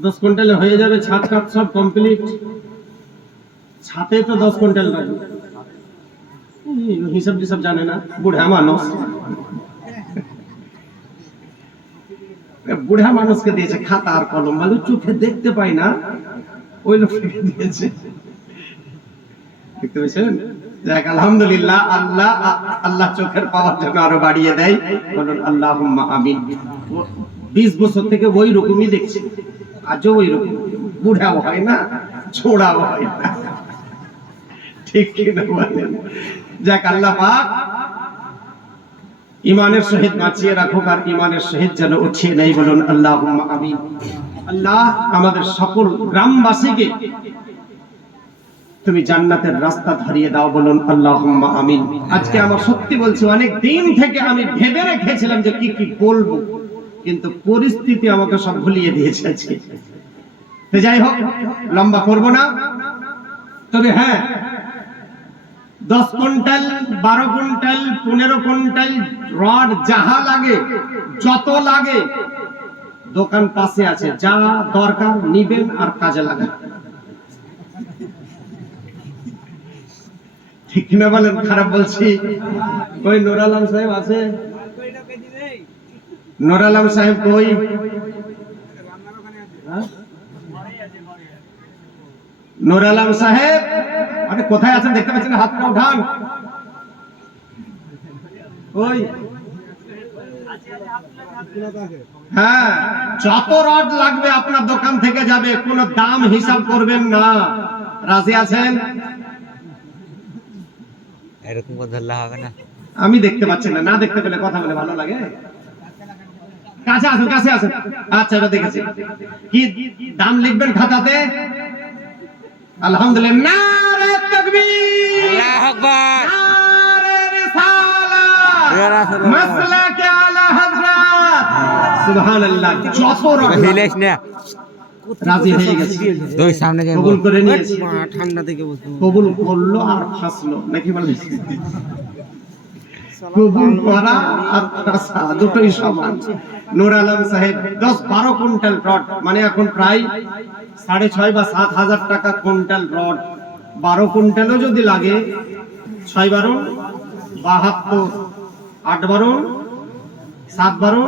10 কুইন্টালে হয়ে যাবে। ছাদ কাজ সব কমপ্লিট, ছাতে তো 10 কুইন্টাল লাগবে। হিসাব টিসাব জানে না, বুড়া মানুষ। বুড়া মানুষকে দিয়েছে খাতা আর কলম, মানে চোখে দেখতে পাই না, ওই লোককে দিয়েছে। দেখতে পেয়েছেন? যাক আলহামদুলিল্লাহ, আল্লাহ চোখের পাওয়ার জন্য আরো বাড়িয়ে দেয়। বলুন আল্লাহুম্মা আমিন। 20 বছর থেকে ওই রকমই দেখছি, আজও ওই রকম, বুড়াও হয় না, ছোড়াও হয় না, ঠিক কিনা বলেন? যাক আল্লাহ পাক ইমানের সহিত বাঁচিয়ে রাখুক, আর ইমানের সহিত যেন উঠিয়ে নেই। বলুন আল্লাহুম্মা আমিন। আল্লাহ আমাদের সকল গ্রামবাসীকে তুমি জান্নাতের রাস্তা ধরিয়ে দাও। বলুন আল্লাহুম্মা আমিন। আজকে আমার সত্যি বলছি, অনেক দিন থেকে আমি ভেবে রেখেছিলাম যে কি কি বলবো, কিন্তু পরিস্থিতি আমাকে সব ভুলিয়ে দিয়েছে আজকে। তো যাই হোক, লম্বা করব না, তবে হ্যাঁ, 10 কুইন্টাল 12 কুইন্টাল 15 কুইন্টাল রড যাহা লাগে, যত লাগে, দোকান পাশে আছে, যা দরকার নিবেন আর কাজে লাগান। ঠিক না বলেন? খারাপ বলছি? কই নূর আলম সাহেব আছে? নূর আলম সাহেব কই? নূর আলম সাহেব আরে কোথায় আছেন? দেখতে পাচ্ছেন? হাতটা উঠান। কই? হ্যাঁ, যত রড লাগবে আপনার দোকান থেকে যাবে, কোনো দাম হিসাব করবেন না। রাজি আছেন? এরকম করে ধরলে হবে না। আমি দেখতে পাচ্ছি না, না দেখতে পেলে কথা বলে ভালো লাগে? কাছে আসেন, কাছে আসেন। আচ্ছা, এবার দেখেছি। কি দাম লিখবেন খাতাতে? আলহামদুলিল্লাহ, নারে তাকবীর, আল্লাহু আকবার, নারে রিসালাত, মাসলাকে আলা হযরত, সুবহানাল্লাহ। যত রকম হিলেশ না, রাজি হয়ে গেছে, দুই সামনে যাই, কবুল করে নিয়েছে। ঠান্ডা থেকে বলতো, কবুল করলো আর ফাঁসলো, নাকি বলেন? কবুল করা আর ফাঁসা দুটোই সমান। নূর আলম সাহেব 10-12 কুইন্টাল রড, মানে এখন প্রায় 6.5 বা 7,000 টাকা কুইন্টাল রড। 12 কুইন্টালও যদি লাগে, 6-12 72, 8-12 7-12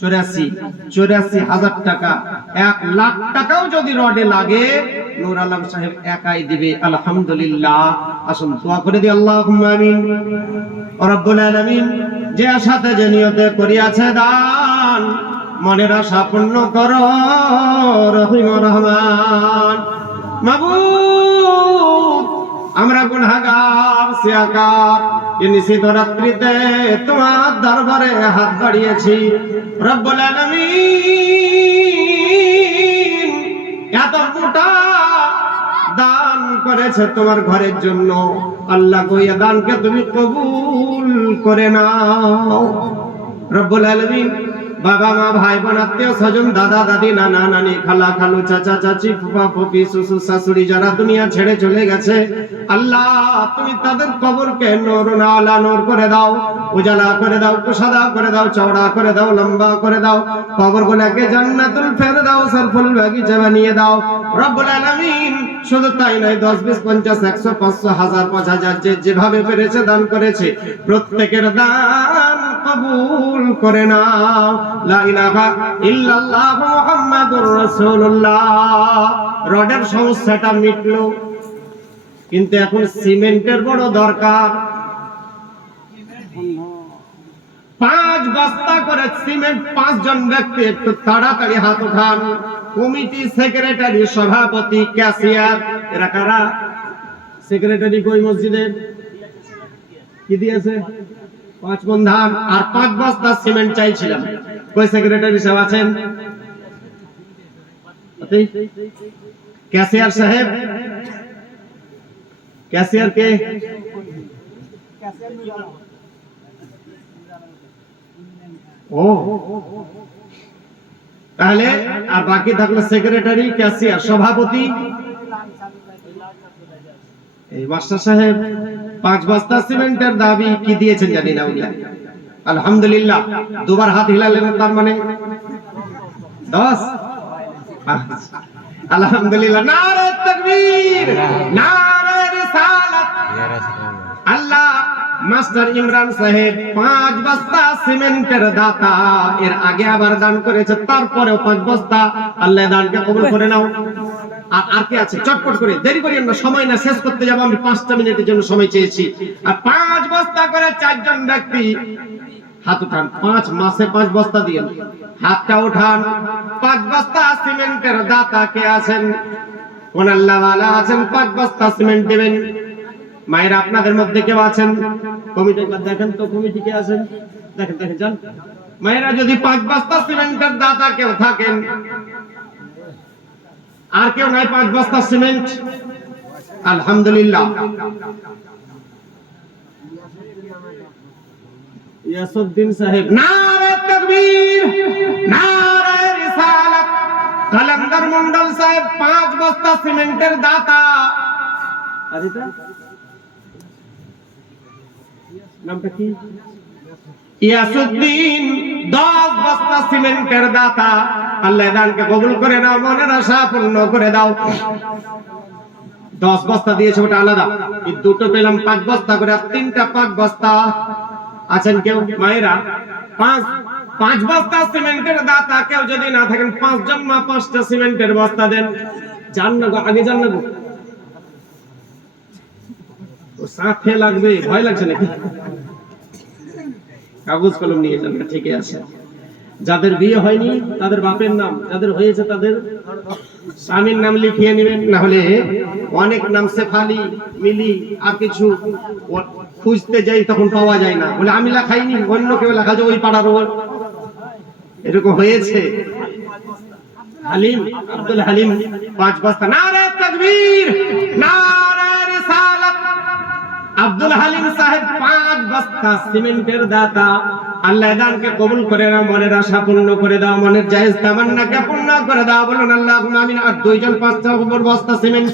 84,000 টাকা, 1 লাখ টাকাও যদি রডে লাগে, নূর আলম সাহেব একাই দিবে। আলহামদুলিল্লাহ। আসুন দোয়া করে দিই, আল্লাহুম্মা আমিন। রব্বুল আলামিন যে আশাতে যে নিয়তে করিয়াছে দান, মনের আশা পূর্ণ করো রহিম রহমান। মাবুদ, আমরা গুনাহগার সিয়াকার, এই নিশীথ রাত্রিতে তোমার দরবারে হাত বাড়িয়েছি। রব্বুল আলামিন এত মোটা দান করেছে তোমার ঘরের জন্য, আল্লাহ গো এই দানকে তুমি কবুল করে নাও। রব্বুল আলামিন বাবা মা ভাই বোন আত্মীয় স্বজন দাদা দাদি নানা নানি খালা খালু চাচা চাচি ফুফা ফুফি শ্বশুর শাশুড়ি যারা দুনিয়া ছেড়ে চলে গেছে, আল্লাহ তুমি তাদের কবরকে নূর আলা নূর করে দাও, উজালা করে দাও, কুশাদা করে দাও, চওড়া করে দাও, লম্বা করে দাও, কবরগুলোকে জান্নাতুল ফেরদাউসের ফুল বাগিচা বানিয়ে দাও। রব্বুল আলামিন শুধু তাই নয়, 10 20 50 100 500 1000 5000 যে যেভাবে পেরেছে দান করেছে, প্রত্যেকের দান কবুল করে নাও। লা ইলাহা ইল্লাল্লাহ মুহাম্মাদুর রাসূলুল্লাহ। রডের সমস্যাটা মিটলো, কিন্তু এখন সিমেন্টের বড় দরকার। 5 বস্তা করে সিমেন্ট, 5 জন ব্যক্তি, একটু তাড়াতাড়ি হাত উঠান। কমিটি, সেক্রেটারি, সভাপতি, ক্যাশিয়ার, এরা কারা? সেক্রেটারি কই মসজিদের? কি দিয়েছে? 5 মণ ধান আর 5 বস্তা সিমেন্ট চাইছিলাম। কই সেক্রেটারি সাহেব আছেন? ক্যাশিয়ার সাহেব, ক্যাশিয়ার কে? ও, তাহলে আর বাকি থাকলো সেক্রেটারি, ক্যাশিয়ার, সভাপতি। এই মাস্টার সাহেব 5 বস্তা সিমেন্টের দাবি কি দিয়েছেন জানি না ওগুলা। আলহামদুলিল্লাহ, দুবার হাত হিলালেন, তার মানে 10। আলহামদুলিল্লাহ, নারে তাকবীর, নারে রিসালাত। আল্লাহ মাস্টার ইমরান সাহেব 5 বস্তা সিমেন্টের দাতা, এর আগে আবার দান করেছে, তারপরেও 5 বস্তা। আল্লাহ দানকে কবুল করে নাও। আর কে আছে চটপট করে, দেরি করিয়েন না, সময় না, শেষ করতে যাব, আমি 5টা মিনিটের জন্য সময় চেয়েছি। আর 5 বস্তা করে 4জন ব্যক্তি হাত উঠান, 5 মাসে 5 বস্তা দিয়েন, হাতটা উঠান। 5 বস্তা সিমেন্টের দাতা কে আছেন? কোন আল্লাহওয়ালা আছেন 5 বস্তা সিমেন্ট দেবেন? মায়েরা আপনাদের মধ্যে কেউ আছেন? কমিটি দেখেন তো, কমিটি কে আছেন? দেখেন দেখেন যান মায়েরা, যদি 5 বস্তা সিমেন্টের দাতা কেউ থাকেন, আর কেউ নাই 5 বস্তা সিমেন্ট? আলহামদুলিল্লাহ। ইয়াসউদ্দিন সাহেব, নারে তাকবীর, নারে রিসালাত। কালান্দার মন্ডল সাহেব 5 বস্তা সিমেন্টের দাতা। আরিতা নামটা কি? ইয়াসউদ্দিন 10 বস্তা সিমেন্টের দাতা। আল্লাহ দানকে কবুল করে নাও, মনের আশা পূর্ণ করে দাও। 10 বস্তা দিয়েছে, ওটা আলাদা। এই দুটো পেলাম 5 বস্তা করে, আর 3টা 5 বস্তা আছেন কেউ? মায়েরা 5 বস্তা সিমেন্টের দাতা কেউ যদি না থাকেন, 5 জন মা 5টা সিমেন্টের বস্তা দেন। জান না গো, আগে জান না গো, ও সাথে লাগবে, ভয় লাগছে নাকি? কাগজ কলম নিয়ে যান, ঠিকই আছে। যাদের বিয়ে হয়নি তাদের বাপের নাম, যাদের হয়েছে তাদের স্বামীর নাম লিখিয়ে নেবেন, না হলে অনেক নাম শেফালি, মিলি, আর কিছু খুঁজতে যাই তখন পাওয়া যায় না, বলে আমি লেখাইনি, অন্য কেউ লেখা যায়, ওই পাড়ার ওর। এরকম হয়েছে। হালিম, আব্দুল হালিম 5 বস্তা। নারে তাকবীর, নারে রিসালাত। আব্দুল হালিম সাহেব 5 বস্তা সিমেন্টের দাতা। আল্লাহ দানকে কবুল করে নাও, মনের আশা পূর্ণ করে দাও, মনের জায়েজ তামান্নাকে পূর্ণ করে দাও, বলুন আল্লাহুম্মা আমিন। আর 2 জন 5টা বস্তা সিমেন্ট,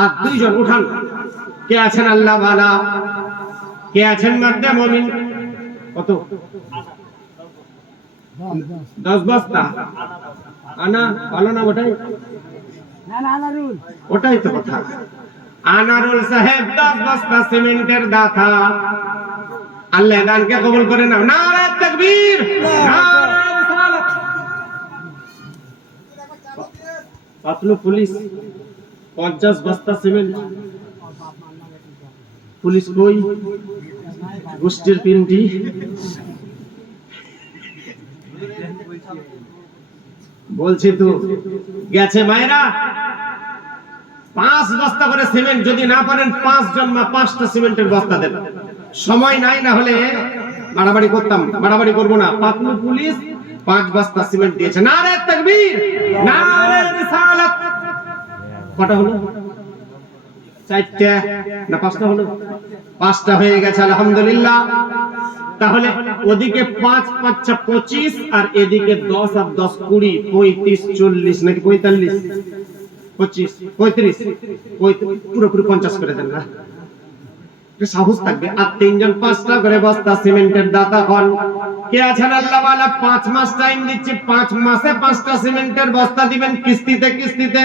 আর 2 জন উঠান। কে আছেন আল্লাহ ওয়ালা? কে আছেন মাদ্দে মুমিন? কত? 10 বস্তা। আনা ভালো না? ওটাই ওটাই তো কথা। আনারুল সাহেব 10 বস্তা সিমেন্টের দাতা। আল্লাহ দানকে কবুল করে নাও, নারে তাকবীর, নারে রিসালাত। পাতলু পুলিশ 50 বস্তা সিমেন্ট। পুলিশ কই? গোষ্ঠীর পিন্ডি। বলছি তো, গেছে মায়েরা। 5 বস্তা করে সিমেন্ট, যদি না পারেন 5 জন মা 5টা সিমেন্টের বস্তা দেন। সময় নাই, না হলে বাড়াবাড়ি করতাম, বাড়াবাড়ি করব না। পাতলু পুলিশ 5 বস্তা সিমেন্ট দিয়েছে। নারে তাকবীর, নারে রিসালাত। কটা হলো? 4টা না 5টা হলো? 5টা হয়ে গেছে, আলহামদুলিল্লাহ। তাহলে ওদিকে 5 5 25, আর এদিকে 10 আর 10 20, 35 40 নাকি 45 25 35 পুরোপুরি 50 করে দেন না, সাহস থাকবে। আর 3 জন 5টা করে বস্তা সিমেন্টের দাতা হন। কে আছেন আল্লাহ ওয়ালা? 5 মাস টাইম দিচ্ছি, 5 মাসে 5টা সিমেন্টের বস্তা দিবেন, কিস্তিতে কিস্তিতে।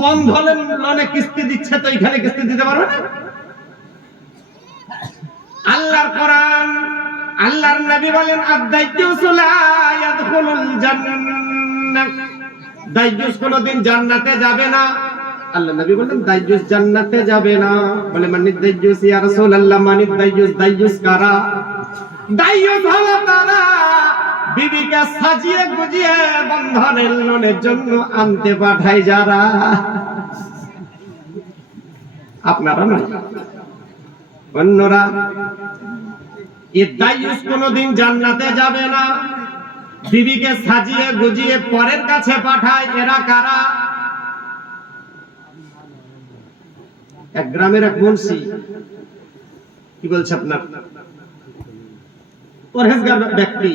বন্ধনে লোনে কিস্তি দিচ্ছে, তো এখানে কিস্তি দিতে পারবে না? আল্লাহর কোরআন, আল্লাহর নবী বলেন, আদ-দাইয়ুসু লা ইয়াদখুলুল জান্নাহ। দাইয়ুস কোনদিন জান্নাতে যাবে না। আল্লাহ নবী বলেন দাইয়ুস জান্নাতে যাবে না। বলে মানিদ দাইয়ুস ইয়া রাসূলুল্লাহ, মানিদ দাইয়ুস, দাইয়ুস কারা? দাইয়ুস হলো তারা বিবিকে সাজিয়ে গুজিয়ে বন্ধনের লোনের জন্য আনতে পাঠায় যারা। আপনারা নয়, অন্যরা। এই দাইয়ুস কোনদিন জান্নাতে যাবে না। বিবিকে সাজিয়ে গুজিয়ে পরের কাছে পাঠায়, এরা কারা? এক গ্রামের এক মুন্সি, কি বলছে আপনার, পরহেজগার ব্যক্তি।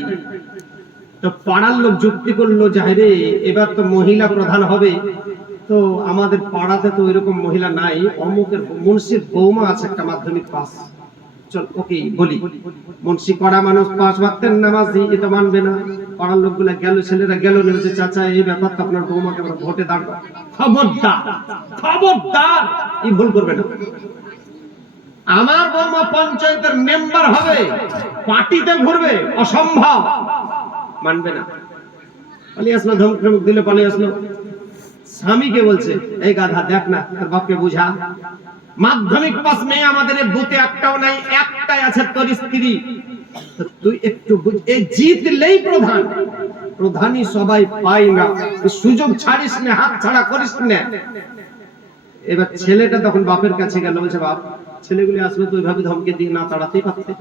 তো পাড়ার লোক যুক্তি করলো, যাইরে এবার তো মহিলা প্রধান হবে, তো আমাদের পাড়াতে তো এরকম মহিলা নাই, অমুকের মুন্সির বৌমা আছে একটা মাধ্যমিক পাস, চল ওকে বলি। মুন্সি কড়া মানুষ, 5 ওয়াক্তের নামাজি, এ তো মানবে না। পাড়ার লোকগুলা গেল, ছেলেরা গেল, নেমেছে, চাচা এই ব্যাপার তো আপনার বৌমাকে আমরা ভোটে দাঁড় করাবো। খবরদার, খবরদার, এই ভুল করবে না। আমার বৌমা পঞ্চায়েতের মেম্বার হবে, পার্টিতে ঘুরবে, অসম্ভব, মানবে না। পালিয়ে আসলো, ধমক দিলে পালিয়ে আসলো। স্বামীকে বলছে, এই গাধা দেখ না তোর বাপকে বুঝা, মাধ্যমিক পাস মেয়ে আমাদের এই বুথে একটাও নাই, একটাই আছে তোর স্ত্রী, তো তুই একটু বুঝ, এই জিতলেই প্রধান, প্রধানই সবাই পায় না, সুযোগ ছাড়িস না, হাত ছাড়া করিস না। এবার ছেলেটা তখন বাপের কাছে গেল, বলছে বাপ, ছেলেগুলি আসলে তো ওইভাবে ধমকে দিয়ে না তাড়াতেই পারতে,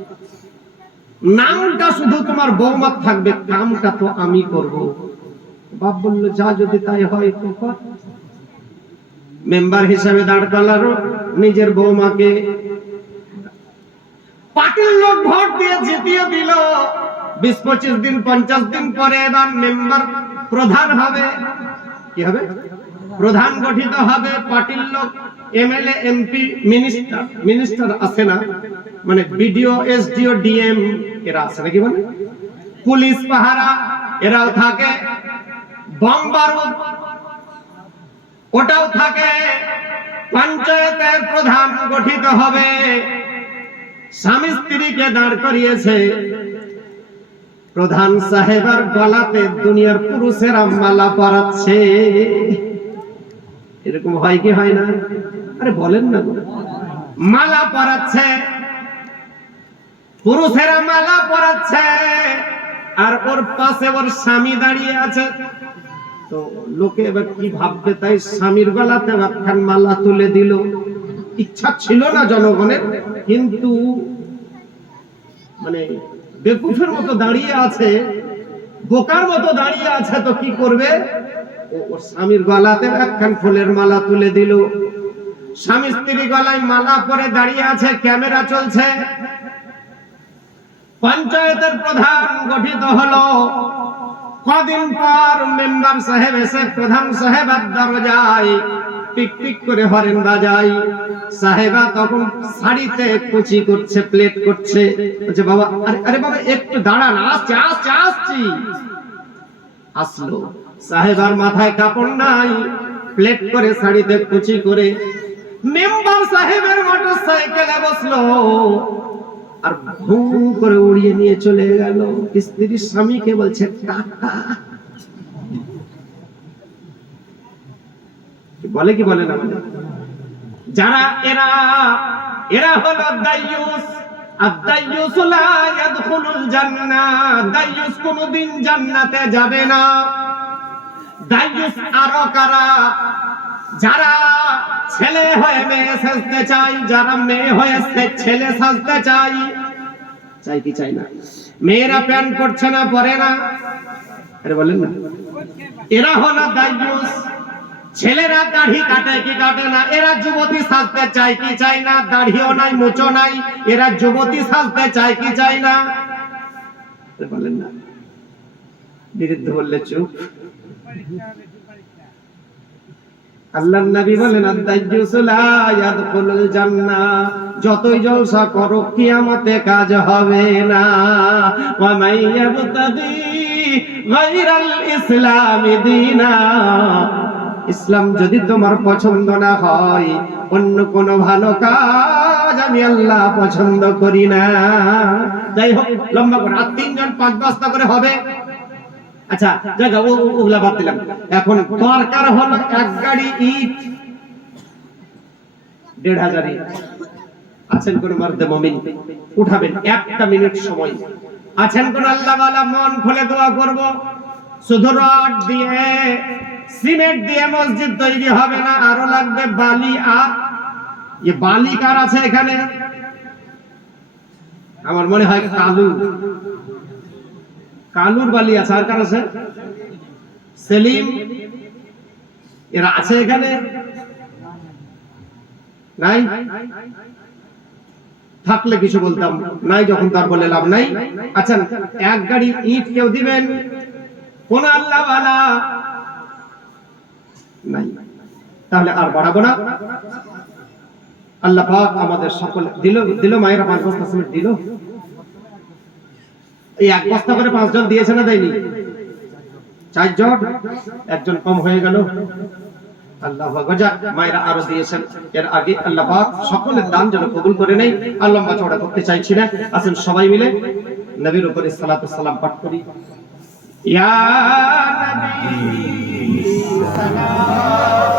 নামটা শুধু তোমার বৌমা থাকবে, কামটা তো আমি করব। বাপ বলল, যা যদি তাই হয় তো কর। মেম্বার হিসাবে দাঁড় করালো নিজের বৌমাকে, পার্টির লোক ভোট দিয়ে জিতিয়ে দিল। 20-25 দিন 50 দিন পরে এবার মেম্বার প্রধান হবে। কি হবে? প্রধান গঠিত হবে। পার্টির লোক, এমএলএ, এমপি, মিনিস্টার আছে না, মানে বিডিও, এসডিও, ডিএম এরা আছে নাকি, বলে পুলিশ পাহারা এরাও থাকে, বম বারুদ ওটাও থাকে। পঞ্চায়েতের প্রধান গঠিত হবে। স্বামী স্ত্রীকে দাঁড় করিয়েছে। প্রধান সাহেবের গলাতে দুনিয়ার পুরুষেরা মালা পরাচ্ছে। এরকম হয় কি হয় না? আরে বলেন না, মালা পরাচ্ছে, পুরুষেরা মালা পরাচ্ছে, আর ওর পাশে ওর স্বামী দাঁড়িয়ে আছে। তো লোকে এবার কি ভাববে, তাই স্বামীর গলাতে একখান মালা তুলে দিল। ইচ্ছা ছিল না জনগণের, কিন্তু মানে বেকুফের মতো দাঁড়িয়ে আছে, বোকার মতো দাঁড়িয়ে আছে, তো কি করবে, ওর স্বামীর গলাতে একখান ফুলের মালা তুলে দিল। স্বামী স্ত্রী গলায় মালা পরে দাঁড়িয়ে আছে, ক্যামেরা চলছে। পঞ্চায়েতের প্রধান গঠিত হলো। কদিন পর মেম্বার সাহেব এসে প্রধান সাহেবের দরজায় পিক পিক করে হরেন বাজায়। সাহেবা তখন শাড়িতে কুচি করছে, প্লেট করছে। বলছে, বাবা, আরে বাবা একটু দাঁড়ান, আসছি আসছি আসছি। আসলো, সাহেবার মাথায় কাপড় নাই, প্লেট করে শাড়িতে কুচি করে মেম্বার সাহেবের মোটরসাইকেলে বসলো, আর ভূ করে উড়িয়ে নিয়ে চলে গেল। স্ত্রীর স্বামীকে বলছে টাটা। বলে কি বলে না? যারা এরা হলো দাইয়ুস। আদ-দাইয়ুস লা ইয়াদখুলুল জান্নাহ। দাইয়ুস কোনদিন জান্নাতে যাবে না। দাইয়ুস আরো কারা? যারা ছেলে হয়ে মেয়ে সাজতে চাই, যারা মেয়ে হয়ে ছেলে সাজতে চাই। চাই কি চাই না? মেয়েরা প্যান্ট পরছে না, পরে না, আরে বলেন না, এরা হলো দাইয়ুস। ছেলেরা দাড়ি কাটে কি কাটে না, এরা যুবতী সাজতে চায় কি চাই না, দাড়িও নাই, মুছও নাই, এরা যুবতী সাজতে চায় কি চাই না, বলেন না। বিরুদ্ধে বললে চুপ। আল্লাহর নবী বলেন, আদ-দাইয়ুস লা ইয়াদখুলুল জান্নাহ। যতই জলসা করো কিয়ামতে কাজ হবে না। ওয়া মান ইয়াবতাগি গায়রাল ইসলামি দীনা। ইসলাম যদি তোমার পছন্দ না হয়, অন্য কোন ভালো কাজ আমি আল্লাহ পছন্দ করি না। যাই হোক, লম্বা করে আর 3 জন 5 বস্তা করে হবে। আচ্ছা জায়গা ওগুলা বাদ দিলাম। এখন দরকার হলো এক গাড়ি ইট, 1500 ইট। আছেন কোন মারদে মুমিন? উঠাবেন, 1টা মিনিট সময়। আছেন কোন আল্লাহওয়ালা? মন খুলে দোয়া করব। শুধু রড দিয়ে, সিমেন্ট দিয়ে মসজিদ তৈরি হবে না, আরো লাগবে বালি। আর এই বালি কার আছে এখানে? আমার মনে হয় কালুর বালি আছে। আর কার আছে? সেলিম, এরা আছে এখানে? নাই। থাকলে কিছু বলতাম, নাই যখন তার বলে লাভ নাই। আচ্ছা, এক গাড়ি ইট কেউ দিবেন? কোন আল্লাহওয়ালা? নাই। তাহলে আর বাড়াবো না। আল্লাহ পাক আমাদের সকলে দিল মায়েরা 5 বস্তা সিমেন্ট দিল। এই 1 বস্তা করে 5 জন দিয়েছে না দেয়নি? 4 জন, একজন কম হয়ে গেল। আল্লাহু আকবার। মায়েরা আরো দিয়েছেন এর আগে। আল্লাহ পাক সকলের দান যেন কবুল করে নেই। আর লম্বা চওড়া করতে চাইছি না। আসেন সবাই মিলে নবীর উপরে সালাতু সালাম পাঠ করি। ইয়া নবী সালাম